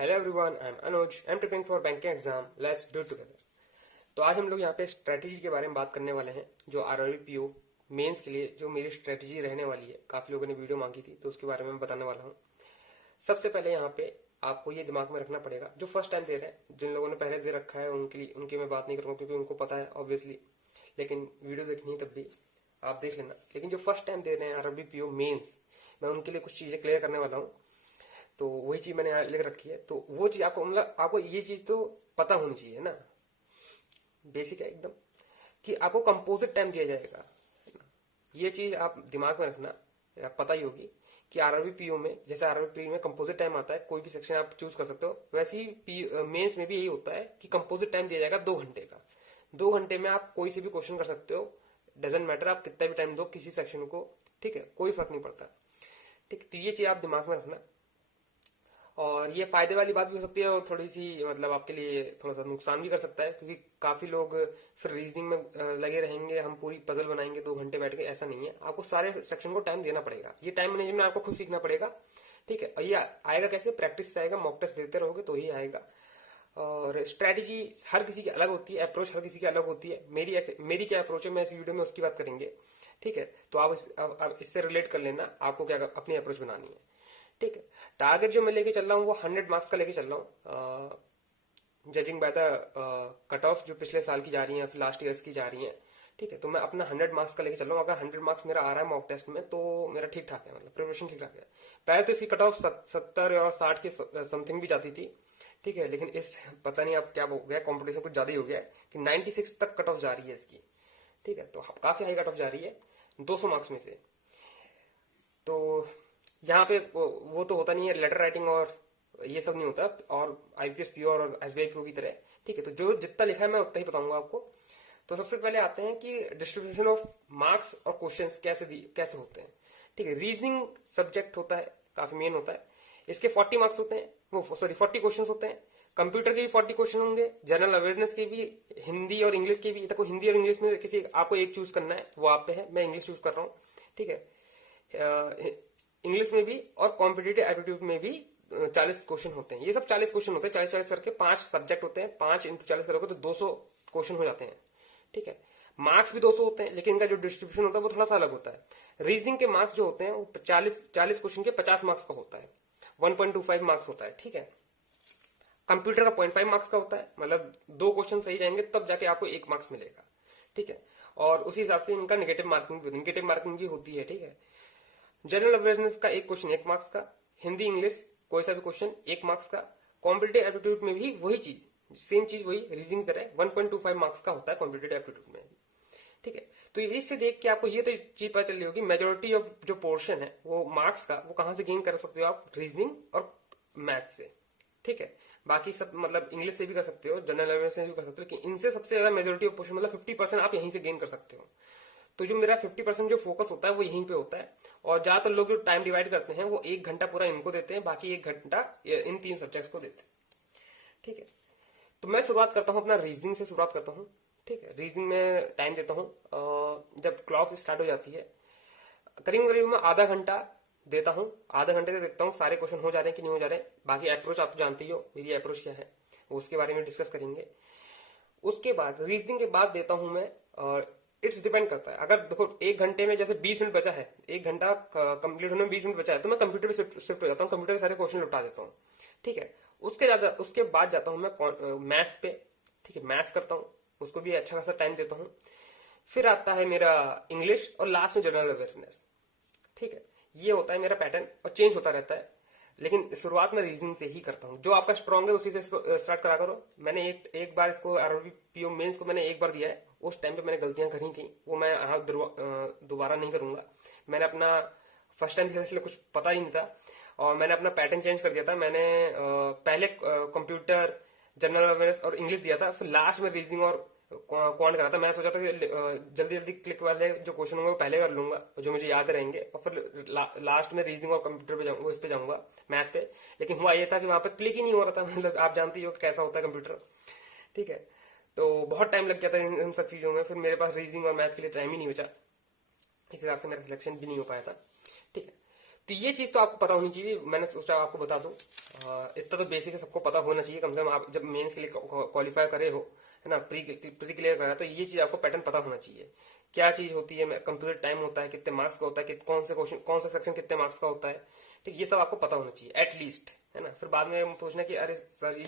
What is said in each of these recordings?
Hello everyone, I am Anuj. I am preparing for banking exam. Let's do together. तो आज हम लोग यहाँ पे स्ट्रेटेजी के बारे में बात करने वाले हैं, जो आरआरबी पीओ मेंस के लिए जो मेरी स्ट्रेटेजी रहने वाली है। काफी लोगों ने वीडियो मांगी थी तो उसके बारे में मैं बताने वाला हूँ। सबसे पहले यहाँ पे आपको ये दिमाग में रखना पड़ेगा, जो फर्स्ट टाइम दे रहे हैं, जिन लोगों ने पहले दे रखा है उनके लिए उनकी मैं बात नहीं करूंगा क्योंकि उनको पता है ऑब्वियसली, लेकिन वीडियो देखनी है तब भी आप देख लेना। लेकिन जो फर्स्ट टाइम दे रहे हैं आरआरबी पीओ मेंस, मैं उनके लिए कुछ चीजें क्लियर करने वाला हूँ। तो वही चीज मैंने यहाँ लिख रखी है। तो वो चीज आपको मतलब आपको ये चीज तो पता होनी चाहिए ना, बेसिक है एकदम, कि आपको कंपोजिट टाइम दिया जाएगा। ये चीज आप दिमाग में रखना, आप पता ही होगी कि आरआरबी पीओ में, जैसे आरआरबी पीओ में कंपोजिट टाइम आता है, कोई भी सेक्शन आप चूज कर सकते हो, वैसे ही मेंस में भी यही होता है कि कंपोजिट टाइम दिया जाएगा 2 घंटे का। 2 घंटे में आप कोई से भी क्वेश्चन कर सकते हो। डजेंट मैटर आप कितना भी टाइम दो किसी सेक्शन को, ठीक है, कोई फर्क नहीं पड़ता। ठीक, तो ये चीज आप दिमाग में रखना। और ये फायदे वाली बात भी हो सकती है और थोड़ी सी मतलब आपके लिए थोड़ा सा नुकसान भी कर सकता है, क्योंकि काफी लोग फिर रीजनिंग में लगे रहेंगे, हम पूरी पजल बनाएंगे 2 घंटे बैठ के। ऐसा नहीं है, आपको सारे सेक्शन को टाइम देना पड़ेगा। ये टाइम मैनेजमेंट आपको खुद सीखना पड़ेगा, ठीक है। और ये आएगा कैसे? प्रैक्टिस से आएगा, मॉक टेस्ट देते रहोगे तो ही आएगा। और स्ट्रेटेजी हर किसी की अलग होती है, अप्रोच हर किसी की अलग होती है। मेरी क्या अप्रोच है, मैं इस वीडियो में उसकी बात करेंगे, ठीक है। तो आप इससे रिलेट कर लेना, आपको क्या अपनी अप्रोच बनानी है, ठीक है। टारगेट जो मैं लेके चल रहा हूँ वो 100 मार्क्स का लेके चल रहा हूँ, judging by the cut off जो पिछले साल की जा रही है, फिर लास्ट ईयर्स की जा रही है, ठीक है। तो मैं अपना 100 मार्क्स का लेके चल रहा हूँ। अगर 100 मार्क्स मेरा आ रहा है मॉक टेस्ट में तो मेरा ठीक ठाक है, मतलब प्रिपरेशन ठीक ठाक है। पहले तो इसकी कट ऑफ 70 और 60 के समथिंग भी जाती थी, ठीक है। लेकिन इस पता नहीं अब क्या हो गया, कंपटीशन कुछ ज्यादा ही हो गया है कि 96 तक कट ऑफ जा रही है इसकी, ठीक है। तो काफी हाई कट ऑफ जा रही है 200 मार्क्स में से। तो यहाँ पे वो तो होता नहीं है, लेटर राइटिंग और ये सब नहीं होता, और आईपीएस पीओ और एसबीआई पीओ की तरह, ठीक है। तो जो जितना लिखा है मैं उतना ही बताऊंगा आपको। तो सबसे पहले आते हैं कि डिस्ट्रीब्यूशन ऑफ मार्क्स और क्वेश्चंस कैसे होते हैं, ठीक है। रीजनिंग सब्जेक्ट होता है, काफी मेन होता है। इसके 40 मार्क्स होते हैं, वो सॉरी 40 क्वेश्चन होते हैं। कंप्यूटर के भी 40 क्वेश्चन होंगे, जनरल अवेयरनेस के भी, हिंदी और इंग्लिश के भी। देखो हिंदी और इंग्लिश में किसी आपको एक चूज करना है, वो आप पे है। मैं इंग्लिश चूज कर रहा हूँ, ठीक है। इंग्लिश में भी और कॉम्पिटेटिव एप्टीट्यूड में भी 40 क्वेश्चन होते हैं। ये सब 40 क्वेश्चन होते हैं, 40-40 करके 5 सब्जेक्ट होते हैं। 5 इंटू 40 करोगे तो 200 क्वेश्चन हो जाते हैं, ठीक है। मार्क्स भी 200 होते हैं, लेकिन इनका जो डिस्ट्रीब्यूशन होता है वो थोड़ा सा अलग होता है। रीजनिंग के मार्क्स जो होते हैं वो 40 क्वेश्चन के 50 मार्क्स का होता है, 1.25 मार्क्स होता है, ठीक है। कंप्यूटर का 0.5 मार्क्स का होता है, मतलब 2 क्वेश्चन सही जाएंगे तब जाके आपको 1 मार्क्स मिलेगा, ठीक है। और उसी हिसाब से इनका निगेटिव मार्किंग भी होती है, ठीक है। जनरल अवेयरनेस का एक क्वेश्चन 1 मार्क्स का, हिंदी इंग्लिश कोई सा भी क्वेश्चन 1 मार्क्स का। कॉम्पिटेटिव एप्टीट्यूड में भी वही चीज, सेम चीज वही रीजनिंग तरह 1.25 मार्क्स का होता है कॉम्पिटेटिव एप्टीट्यूड में, ठीक है। तो इससे देख के आपको ये तो चीज पता चल रही होगी, मेजोरिटी ऑफ जो पोर्शन है वो मार्क्स का, वो कहां से गेन कर सकते हो आप? रीजनिंग और मैथ से, ठीक है। बाकी सब मतलब इंग्लिश से भी कर सकते हो, जनरल अवेयरनेस से भी कर सकते हो, लेकिन इनसे सबसे ज्यादा मेजोरिटी ऑफ पोर्शन मतलब 50% आप यहीं से गेन कर सकते हो। तो जो मेरा 50% जो फोकस होता है वो यहीं पे होता है। और ज्यादातर लोग जो टाइम डिवाइड करते हैं वो 1 घंटा पूरा इनको देते हैं, बाकी 1 घंटा इन 3 सब्जेक्ट्स को देते हैं, ठीक है। तो मैं शुरुआत करता हूँ अपना रीजनिंग से शुरुआत करता हूँ, ठीक है। रीजनिंग में टाइम देता हूँ जब क्लॉक स्टार्ट हो जाती है, करीब करीब मैं आधा घंटा देता हूँ। आधा घंटे से देखता हूँ सारे क्वेश्चन हो जा रहे हैं कि नहीं हो जा रहे। बाकी अप्रोच आप तो जानते ही हो मेरी अप्रोच क्या है, वो उसके बारे में डिस्कस करेंगे। उसके बाद रीजनिंग के बाद देता हूं मैं, और इट्स डिपेंड करता है। अगर देखो 1 घंटे में जैसे 20 मिनट बचा है, 1 घंटा कंप्लीट होने में 20 मिनट बचा है, तो मैं कंप्यूटर पे शिफ्ट हो जाता हूँ, कंप्यूटर के सारे क्वेश्चन लौटा देता हूँ, ठीक है। उसके बाद जाता हूँ मैं मैथ पे, ठीक है। मैथ्स करता हूँ, उसको भी अच्छा खासा टाइम देता हूँ। फिर आता है मेरा इंग्लिश, और लास्ट में जनरल अवेयरनेस, ठीक है। ये होता है मेरा पैटर्न और चेंज होता रहता है, लेकिन शुरुआत में रीजनिंग से ही करता हूँ। जो आपका स्ट्रांग है उसी से स्टार्ट करा करो। मैंने एक बार इसको आरआरबी पीओ मेंस को मैंने एक बार दिया है, उस टाइम पे मैंने गलतियां करी थी, वो मैं दोबारा नहीं करूंगा। मैंने अपना फर्स्ट टाइम दिया इसलिए कुछ पता ही नहीं था, और मैंने अपना पैटर्न चेंज कर दिया था। मैंने पहले कंप्यूटर, जनरल अवेयरनेस और इंग्लिश दिया था, फिर लास्ट में रीजनिंग और क्वांट करा था। मैं सोचा था कि जल्दी जल्दी क्लिक वाले जो क्वेश्चन होंगे वो पहले कर लूंगा जो मुझे याद रहेंगे, और फिर लास्ट में रीजनिंग और कंप्यूटर पे जाऊंगा, उस पे जाऊंगा, मैथ पे। लेकिन हुआ ये था कि वहां पे क्लिक ही नहीं हो रहा था, मतलब आप जानते ही हो कैसा होता है कंप्यूटर, ठीक है। तो बहुत टाइम लग गया था इन सब चीजों में, फिर मेरे पास रीजनिंग और मैथ के लिए टाइम ही नहीं बचा, इस हिसाब से मेरा सिलेक्शन भी नहीं हो पाया था, ठीक है। तो ये चीज तो आपको पता होनी चाहिए, मैंने सोचा आपको बता दूं। इतना तो बेसिक है, सबको पता होना चाहिए, कम से कम आप जब मेंस के लिए क्वालिफाई करे हो, है ना, प्री क्लियर करा, तो ये चीज आपको पैटर्न पता होना चाहिए। क्या चीज होती है, कंप्यूटर टाइम होता है, कितने मार्क्स का होता है, कौन से क्वेश्चन, कौन सा सेक्शन कितने मार्क्स का होता है, ठीक, ये सब आपको पता होना चाहिए एटलीस्ट, है ना। फिर बाद में पूछना कि अरे सर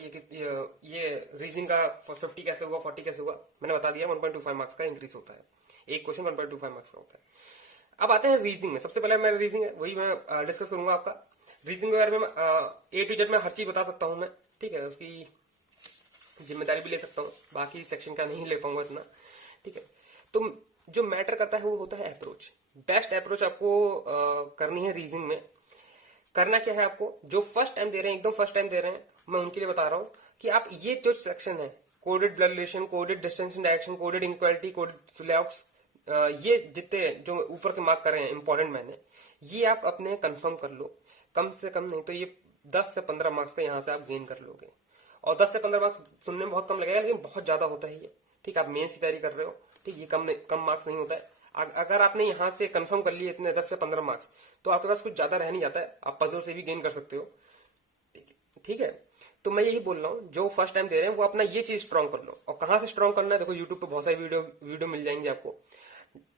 ये रीजनिंग का 50 कैसे हुआ, 40 कैसे हुआ, मैंने बता दिया 1.25 मार्क्स का इंक्रीज होता है, एक क्वेश्चन 1.25 मार्क्स का होता है। अब आते हैं रीजनिंग में। सबसे पहले मैं रीजनिंग है वही मैं डिस्कस करूंगा आपका। रीजनिंग के बारे में A to Z में हर चीज बता सकता हूं मैं, ठीक है, उसकी जिम्मेदारी भी ले सकता हूँ, बाकी सेक्शन का नहीं ले पाऊंगा इतना, ठीक है। तो जो मैटर करता है वो होता है अप्रोच। बेस्ट अप्रोच आपको करनी है रीजनिंग में। करना क्या है आपको, जो फर्स्ट टाइम दे रहे हैं, एकदम फर्स्ट टाइम दे रहे हैं, मैं उनके लिए बता रहा हूं कि आप ये जो सेक्शन है, coded blood relation, coded distance in direction, coded inequality, coded flex, ये जितने जो ऊपर के मार्क कर रहे हैं इंपॉर्टेंट मैंने, ये आप अपने कंफर्म कर लो। कम से कम नहीं तो ये 10 से 15 मार्क्स का यहां से आप गेन कर लोगे। और 10 से 15 मार्क्स सुनने में बहुत कम लगेगा, लेकिन बहुत ज्यादा होता है ये, ठीक, आप मेंस की तैयारी कर रहे हो, ठीक, ये कम मार्क्स नहीं होता है। अगर आपने यहां से कंफर्म कर लिए इतने 10 से 15 मार्क्स, तो आपके पास कुछ ज्यादा रह नहीं जाता है, आप पजल से भी गेन कर सकते हो, ठीक है। तो मैं यही बोल रहा हूँ, जो फर्स्ट टाइम दे रहे हैं वो अपना ये चीज स्ट्रॉन्ग कर लो। और कहां से स्ट्रॉन्ग करना है, देखो यूट्यूब पे बहुत सारी वीडियो मिल जाएंगे आपको।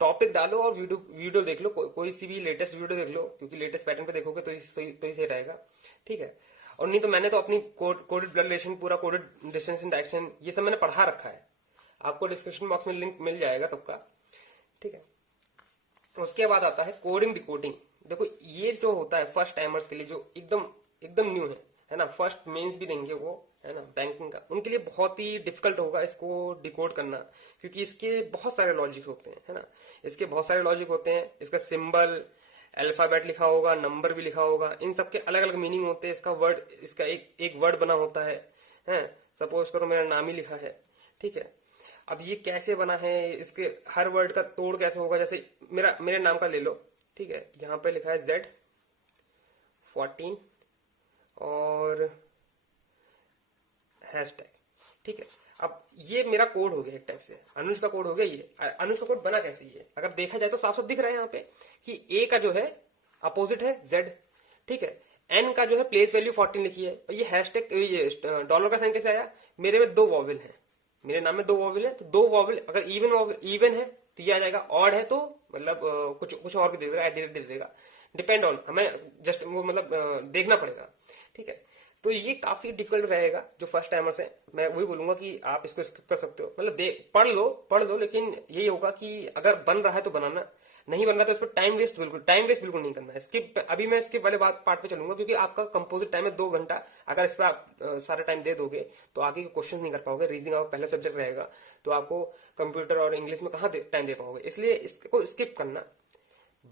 टॉपिक डालो और वीडियो देख लो, कोई सी भी लेटेस्ट वीडियो देख लो, क्योंकि लेटेस्ट पैटर्न पे देखोगे तो ही सही रहेगा, ठीक है। और नहीं तो मैंने तो अपनी कोडेड ब्लड रिलेशन, पूरा कोडेड डिस्टेंस इन डायरेक्शन, ये सब मैंने पढ़ा रखा है, आपको डिस्क्रिप्शन बॉक्स में लिंक मिल जाएगा सबका, ठीक है। उसके बाद आता है कोडिंग डिकोडिंग। देखो ये जो होता है फर्स्ट टाइमर्स के लिए, जो एकदम एकदम न्यू है ना, फर्स्ट मेंस भी देंगे वो, है ना, बैंकिंग का, उनके लिए बहुत ही डिफिकल्ट होगा इसको डिकोड करना, क्योंकि इसके बहुत सारे लॉजिक होते हैं, है ना, इसके बहुत सारे लॉजिक होते हैं। इसका सिंबल, अल्फाबेट लिखा होगा, नंबर भी लिखा होगा, इन सबके अलग अलग मीनिंग होते हैं। इसका वर्ड, इसका एक वर्ड बना होता है, सपोज करो मेरा नाम ही लिखा है, ठीक है। अब ये कैसे बना है, इसके हर वर्ड का तोड़ कैसे होगा, जैसे मेरे नाम का ले लो, ठीक है, यहाँ पे लिखा है Z14 और हैशटैग, ठीक है। अब ये मेरा कोड हो गया एक टाइप से, अनुज का कोड हो गया। ये अनुज का कोड बना कैसे, ये अगर देखा जाए तो साफ साफ दिख रहा है यहाँ पे कि ए का जो है अपोजिट है Z, ठीक है। एन का जो है प्लेस वैल्यू 14 लिखी है, और ये हैशटैग, ये डॉलर का साइन कैसे आया, मेरे में 2 वॉवेल है, मेरे नाम में 2 वॉवेल है, तो 2 वॉवेल अगर इवन है तो ये आ जाएगा, ऑड है तो मतलब कुछ और भी दे देगा, एडिट दे देगा, डिपेंड ऑन, हमें जस्ट वो मतलब देखना पड़ेगा, ठीक है। तो ये काफी डिफिकल्ट रहेगा जो फर्स्ट टाइमर्स है। मैं वही बोलूंगा कि आप इसको स्किप कर सकते हो, मतलब पढ़ लो, लेकिन यही होगा कि अगर बन रहा है तो बनाना, नहीं बन रहा तो इस पर टाइम वेस्ट बिल्कुल नहीं करना है। स्किप, अभी मैं स्किप वाले पार्ट पे चलूंगा, क्योंकि आपका कंपोजिट टाइम है 2 घंटा, अगर इस पर आप सारा टाइम दे दोगे तो आगे के क्वेश्चन नहीं कर पाओगे। रीजनिंग आपका पहला सब्जेक्ट रहेगा, तो आपको कंप्यूटर और इंग्लिश में कहाँ टाइम दे पाओगे, इसलिए इसको स्किप करना।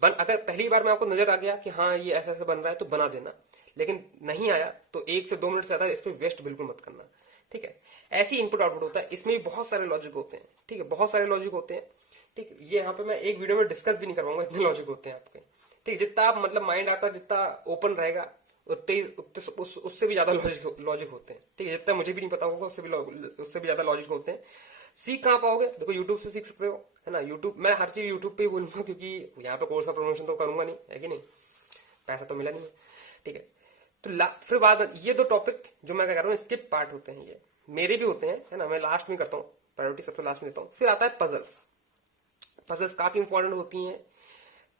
अगर पहली बार में आपको नजर आ गया कि हाँ ये ऐसा ऐसा बन रहा है तो बना देना, लेकिन नहीं आया तो 1 से 2 मिनट से ज्यादा इस पर वेस्ट बिल्कुल मत करना, ठीक है। ऐसी इनपुट आउटपुट होता है, इसमें भी बहुत सारे लॉजिक होते हैं, ठीक है, बहुत सारे लॉजिक होते हैं, ठीक है। ये यहाँ पे मैं एक वीडियो में डिस्कस भी नहीं कर पाऊंगा, इतने लॉजिक होते हैं आपके, ठीक है। जितना आप मतलब माइंड आपका जितना ओपन रहेगा, उससे भी ज्यादा लॉजिक होते हैं, ठीक है। जितना मुझे भी नहीं पता होगा उससे भी ज्यादा लॉजिक होते हैं। सीख कहाँ पाओगे, देखो यूट्यूब से सीख सकते हो, है ना। यूट्यूब, मैं हर चीज यूट्यूब पे ही बोलूंगा, क्योंकि यहाँ पे कोर्स का प्रमोशन तो करूंगा नहीं, है कि नहीं, पैसा तो मिला नहीं है, ठीक है। तो फिर बाद ये 2 टॉपिक जो मैं क्या कर रहा हूँ स्किप पार्ट होते हैं, ये मेरे भी होते हैं, है ना, मैं लास्ट में करता हूँ, प्रायोरिटी सबसे लास्ट में देता हूँ। फिर आता है पजल्स काफी इंपॉर्टेंट होती हैं,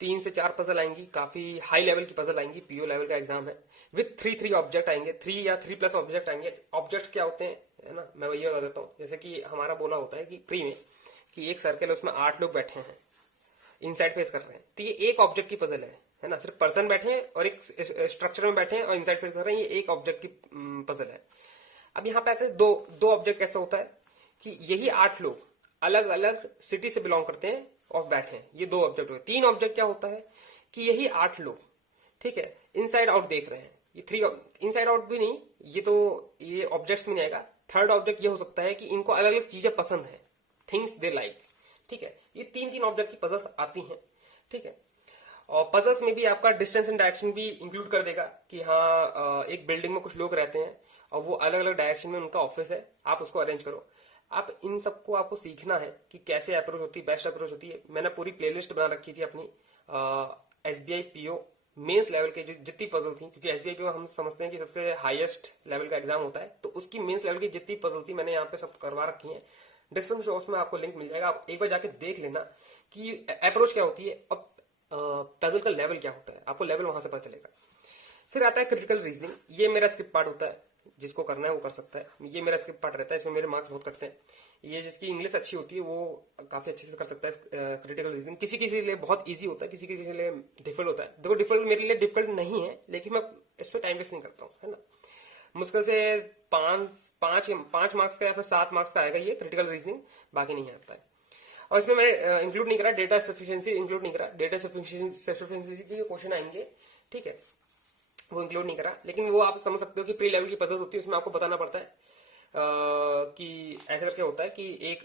3 से 4 पजल आएंगी, काफी हाई लेवल की पजल आएंगी, पीओ लेवल का एग्जाम है, विथ 3 ऑब्जेक्ट आएंगे, 3 या 3+ ऑब्जेक्ट आएंगे। ऑब्जेक्ट्स क्या होते हैं, है ना, मैं ये बता देता हूँ। जैसे कि हमारा बोला होता है कि प्री में कि एक सर्कल है, उसमें 8 लोग बैठे हैं, इनसाइड फेस कर रहे हैं, तो ये एक ऑब्जेक्ट की पजल है ना, सिर्फ पर्सन बैठे हैं और एक स्ट्रक्चर में बैठे हैं और इनसाइड फेस कर रहे हैं, ये एक ऑब्जेक्ट की पजल है। अब यहाँ पे आते हैं दो ऑब्जेक्ट। कैसे होता है कि यही 8 लोग अलग अलग सिटी से बिलोंग करते हैं और बैठे हैं, ये 2 ऑब्जेक्ट हो गए। 3 ऑब्जेक्ट क्या होता है कि यही 8 लोग, ठीक है, इनसाइड आउट देख रहे हैं। ये 3 इनसाइड आउट भी नहीं, ये ऑब्जेक्ट्स में नहीं आएगा। थर्ड ऑब्जेक्ट ये हो सकता है कि इनको अलग अलग चीजें पसंद है, थिंग्स दे लाइक, ठीक है। ये 3 ऑब्जेक्ट की पजल्स आती हैं, ठीक है। और पजल्स में भी आपका डिस्टेंस एंड डायरेक्शन भी इंक्लूड कर देगा कि हाँ एक बिल्डिंग में कुछ लोग रहते हैं और वो अलग अलग डायरेक्शन में उनका ऑफिस है, आप उसको अरेंज करो। आप इन सबको आपको सीखना है कि कैसे अप्रोच होती है, बेस्ट अप्रोच होती है। मैंने पूरी प्लेलिस्ट बना रखी थी अपनी SBI PO मेंस लेवल के जो जितनी पजल थी, क्योंकि एसबीआई पे हम समझते हैं कि सबसे हाईएस्ट लेवल का एग्जाम होता है, तो उसकी मेंस लेवल की जितनी पजल थी मैंने यहाँ पे सब करवा रखी है। डिस्क्रिप्शन बॉक्स में आपको लिंक मिल जाएगा, आप एक बार जाके देख लेना कि अप्रोच क्या होती है और पजल का लेवल क्या होता है, आपको लेवल वहां से पता चलेगा। फिर आता है क्रिटिकल रीजनिंग, ये मेरा स्किप पार्ट होता है, जिसको करना है वो कर सकता है। ये मेरा स्किप पार्ट रहता है, इसमें मेरे मार्क्स बहुत कटते हैं। ये जिसकी इंग्लिश अच्छी होती है वो काफी अच्छे से कर सकता है क्रिटिकल रीजनिंग। किसी किसी के लिए बहुत इजी होता है, किसी किसी के लिए डिफिकल्ट होता है। देखो डिफिकल्ट मेरे लिए डिफिकल्ट नहीं है, लेकिन मैं इस पर टाइम वेस्ट नहीं करता हूँ, है ना। मुश्किल से पांच मार्क्स का या फिर 7 मार्क्स का आएगा ये क्रिटिकल रीजनिंग, बाकी नहीं आता है। और इसमें मैंने इंक्लूड नहीं करा डेटा सफिशिएंसी, इंक्लूड नहीं करा डेटा सफिशिएंसी के क्वेश्चन आएंगे, ठीक है, वो इंक्लूड नहीं करा। लेकिन वो आप समझ सकते हो कि प्री लेवल की पजल्स होती है, उसमें आपको बताना पड़ता है कि ऐसे करके होता है कि एक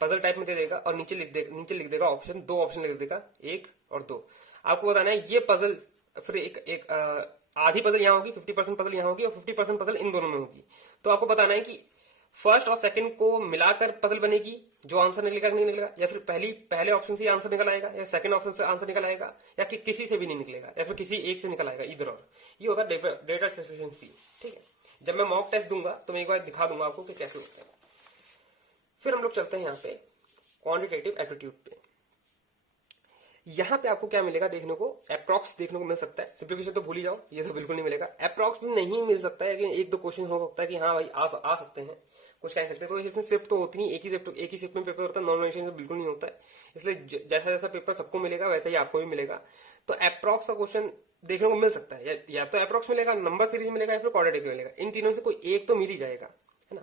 पजल टाइप में दे देगा और नीचे लिख देगा ऑप्शन, 2 ऑप्शन लिख देगा, 1 और 2। आपको बताना है ये पजल, फिर एक आधी पजल यहाँ होगी, 50% पजल यहाँ होगी और 50% पजल इन दोनों में होगी। तो आपको बताना है कि फर्स्ट और सेकंड को मिलाकर पजल बनेगी, जो आंसर निकलेगा नहीं निकलेगा, या फिर पहले ऑप्शन से आंसर निकल आएगा, या सेकंड ऑप्शन से आंसर निकल आएगा, या कि किसी से भी नहीं निकलेगा, या फिर किसी एक से निकल आएगा, इधर और। ये होता है डेटा सफिशिएंसी, ठीक है। जब मैं मॉक टेस्ट दूंगा तो मैं एक बार दिखा दूंगा आपको कि कैसे होता है। फिर हम लोग चलते हैं यहाँ पे क्वांटिटेटिव एप्टीट्यूड पे। यहाँ पे आपको क्या मिलेगा देखने को, अप्रॉक्स देखने को मिल सकता है। सिंप्लीफिकेशन तो भूल ही जाओ, ये तो बिल्कुल नहीं मिलेगा। अप्रॉक्स भी नहीं मिल सकता है, लेकिन 1-2 क्वेश्चन हो सकता है कि हाँ भाई आ सकते हैं, कुछ कह सकते हैं। तो इसमें शिफ्ट तो होती नहीं, एक ही शिफ्ट में पेपर होता है, नॉर्मलाइजेशन तो बिल्कुल नहीं होता है। इसलिए जैसा जैसा पेपर सबको मिलेगा वैसा ही आपको भी मिलेगा। तो अप्रॉक्स का क्वेश्चन देखने को मिल सकता है, या तो अप्रॉक्स मिलेगा, नंबर सीरीज मिलेगा, या फिर क्वाड्रेटिक मिलेगा। इन तीनों से कोई एक तो मिल ही जाएगा, है ना।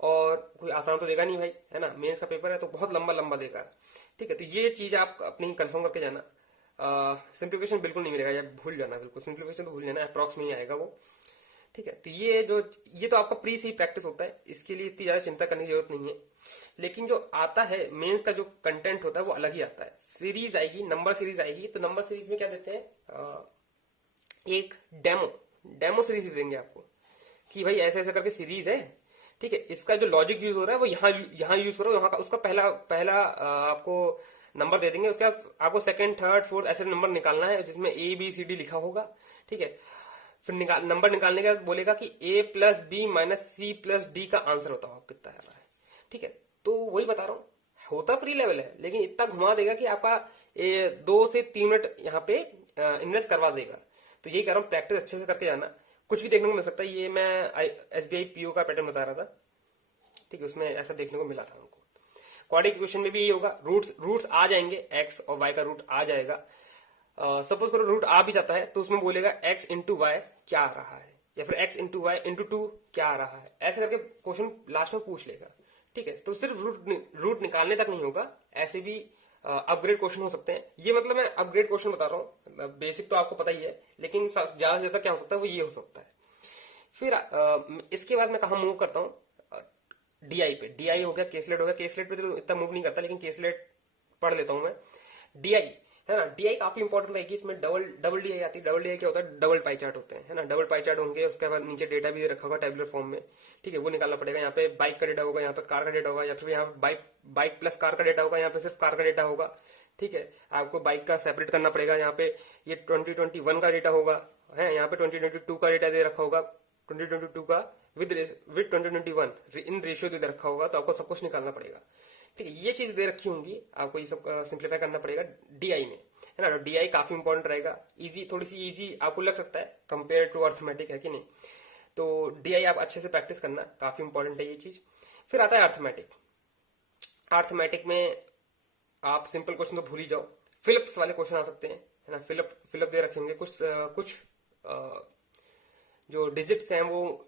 और कोई आसान तो देगा नहीं भाई, है ना, मेंस का पेपर है तो बहुत लंबा लंबा देगा, ठीक है। तो ये चीज आप अपनी कंफर्म करके जाना। सिंप्लीफिकेशन बिल्कुल नहीं मिलेगा, या भूल जाना, बिल्कुल सिंप्लीफिकेशन तो भूल जाना, अप्रॉक्स में ही आएगा वो, ठीक है। तो ये तो आपका प्री से ही प्रैक्टिस होता है, इसके लिए इतनी ज्यादा चिंता करने की जरूरत नहीं है। लेकिन जो आता है मेंस का जो कंटेंट होता है वो अलग ही आता है। सीरीज आएगी, नंबर सीरीज आएगी, तो नंबर सीरीज में क्या देते हैं, एक डेमो सीरीज देंगे आपको कि भाई ऐसे ऐसे करके सीरीज है, ठीक है। इसका जो लॉजिक यूज हो रहा है वो यहाँ यूज हो रहा है, वहां का उसका पहला आपको नंबर दे देंगे। उसके बाद आपको सेकंड, थर्ड, फोर्थ ऐसे नंबर निकालना है जिसमें ABCD लिखा होगा, ठीक है। फिर नंबर निकालने के बाद बोलेगा कि A+B-C+D का आंसर बताओ कितना आ रहा है, ठीक है। तो वही बता रहा हूँ, होता प्री लेवल है, लेकिन इतना घुमा देगा कि आपका 2 से 3 मिनट यहाँ पे इन्वेस्ट करवा देगा। तो यही कह रहा हूँ, प्रैक्टिस अच्छे से करके जाना, कुछ भी देखने को मिल सकता है। ये मैं SBI PO का पैटर्न बता रहा था, ठीक है, उसमें ऐसा देखने को मिला था हमको। क्वाड्रेटिक इक्वेशन में भी यही होगा, रूट्स आ जाएंगे, x और y का रूट आ जाएगा। सपोज करो रूट आ भी जाता है तो उसमें बोलेगा x इंटू वाई क्या आ रहा है, या फिर x इंटू वाई इंटू 2 क्या आ रहा है, ऐसे करके क्वेश्चन लास्ट में पूछ लेगा, ठीक है। तो सिर्फ रूट निकालने तक नहीं होगा, ऐसे भी अपग्रेड क्वेश्चन हो सकते हैं। ये मतलब मैं अपग्रेड क्वेश्चन बता रहा हूँ, बेसिक तो आपको पता ही है, लेकिन ज्यादा से ज्यादा क्या हो सकता है वो ये हो सकता है। फिर इसके बाद मैं कहा मूव करता हूँ, DI पे। DI हो गया, केसलेट हो गया। केसलेट पे तो इतना मूव नहीं करता, लेकिन केसलेट पढ़ लेता हूं मैं। DI है ना, DI काफी इंपॉर्टेंट रहेगी। इसमें डबल DI आती है। डबल DI क्या होता है, डबल पाई चार्ट होते हैं, है ना। डबल पाई चार्ट होंगे, उसके बाद नीचे डेटा भी रखा होगा टेबुलर फॉर्म में, ठीक है, वो निकालना पड़ेगा। यहाँ पे बाइक का डेटा होगा, यहाँ पे कार का डेटा होगा, या फिर यहाँ बाइक प्लस कार का डेटा होगा, यहाँ पे सिर्फ कार का डेटा होगा, ठीक है। आपको बाइक का सेपरेट करना पड़ेगा। यहाँ पे ये 2021 का डेटा होगा, है, यहाँ पे 2022 का डेटा दे रखा होगा, 2022 का विद 2021 इन रेशियो दे रखा होगा, तो आपको सब कुछ निकालना पड़ेगा, ठीक है। ये चीज दे रखी होंगी, आपको ये सब सिंप्लीफाई करना पड़ेगा DI में, है ना। DI काफी इंपॉर्टेंट रहेगा, इजी, थोड़ी सी इजी आपको लग सकता है कंपेयर टू अर्थमेटिक, है कि नहीं। तो DI आप अच्छे से प्रैक्टिस करना, काफी इंपॉर्टेंट है ये चीज। फिर आता है अर्थमेटिक। अर्थमेटिक में आप सिंपल क्वेश्चन तो भूल ही जाओ, फिलिप्स वाले क्वेश्चन आ सकते हैं, है ना। फिलिप दे रखे होंगे, कुछ जो डिजिट्स हैं वो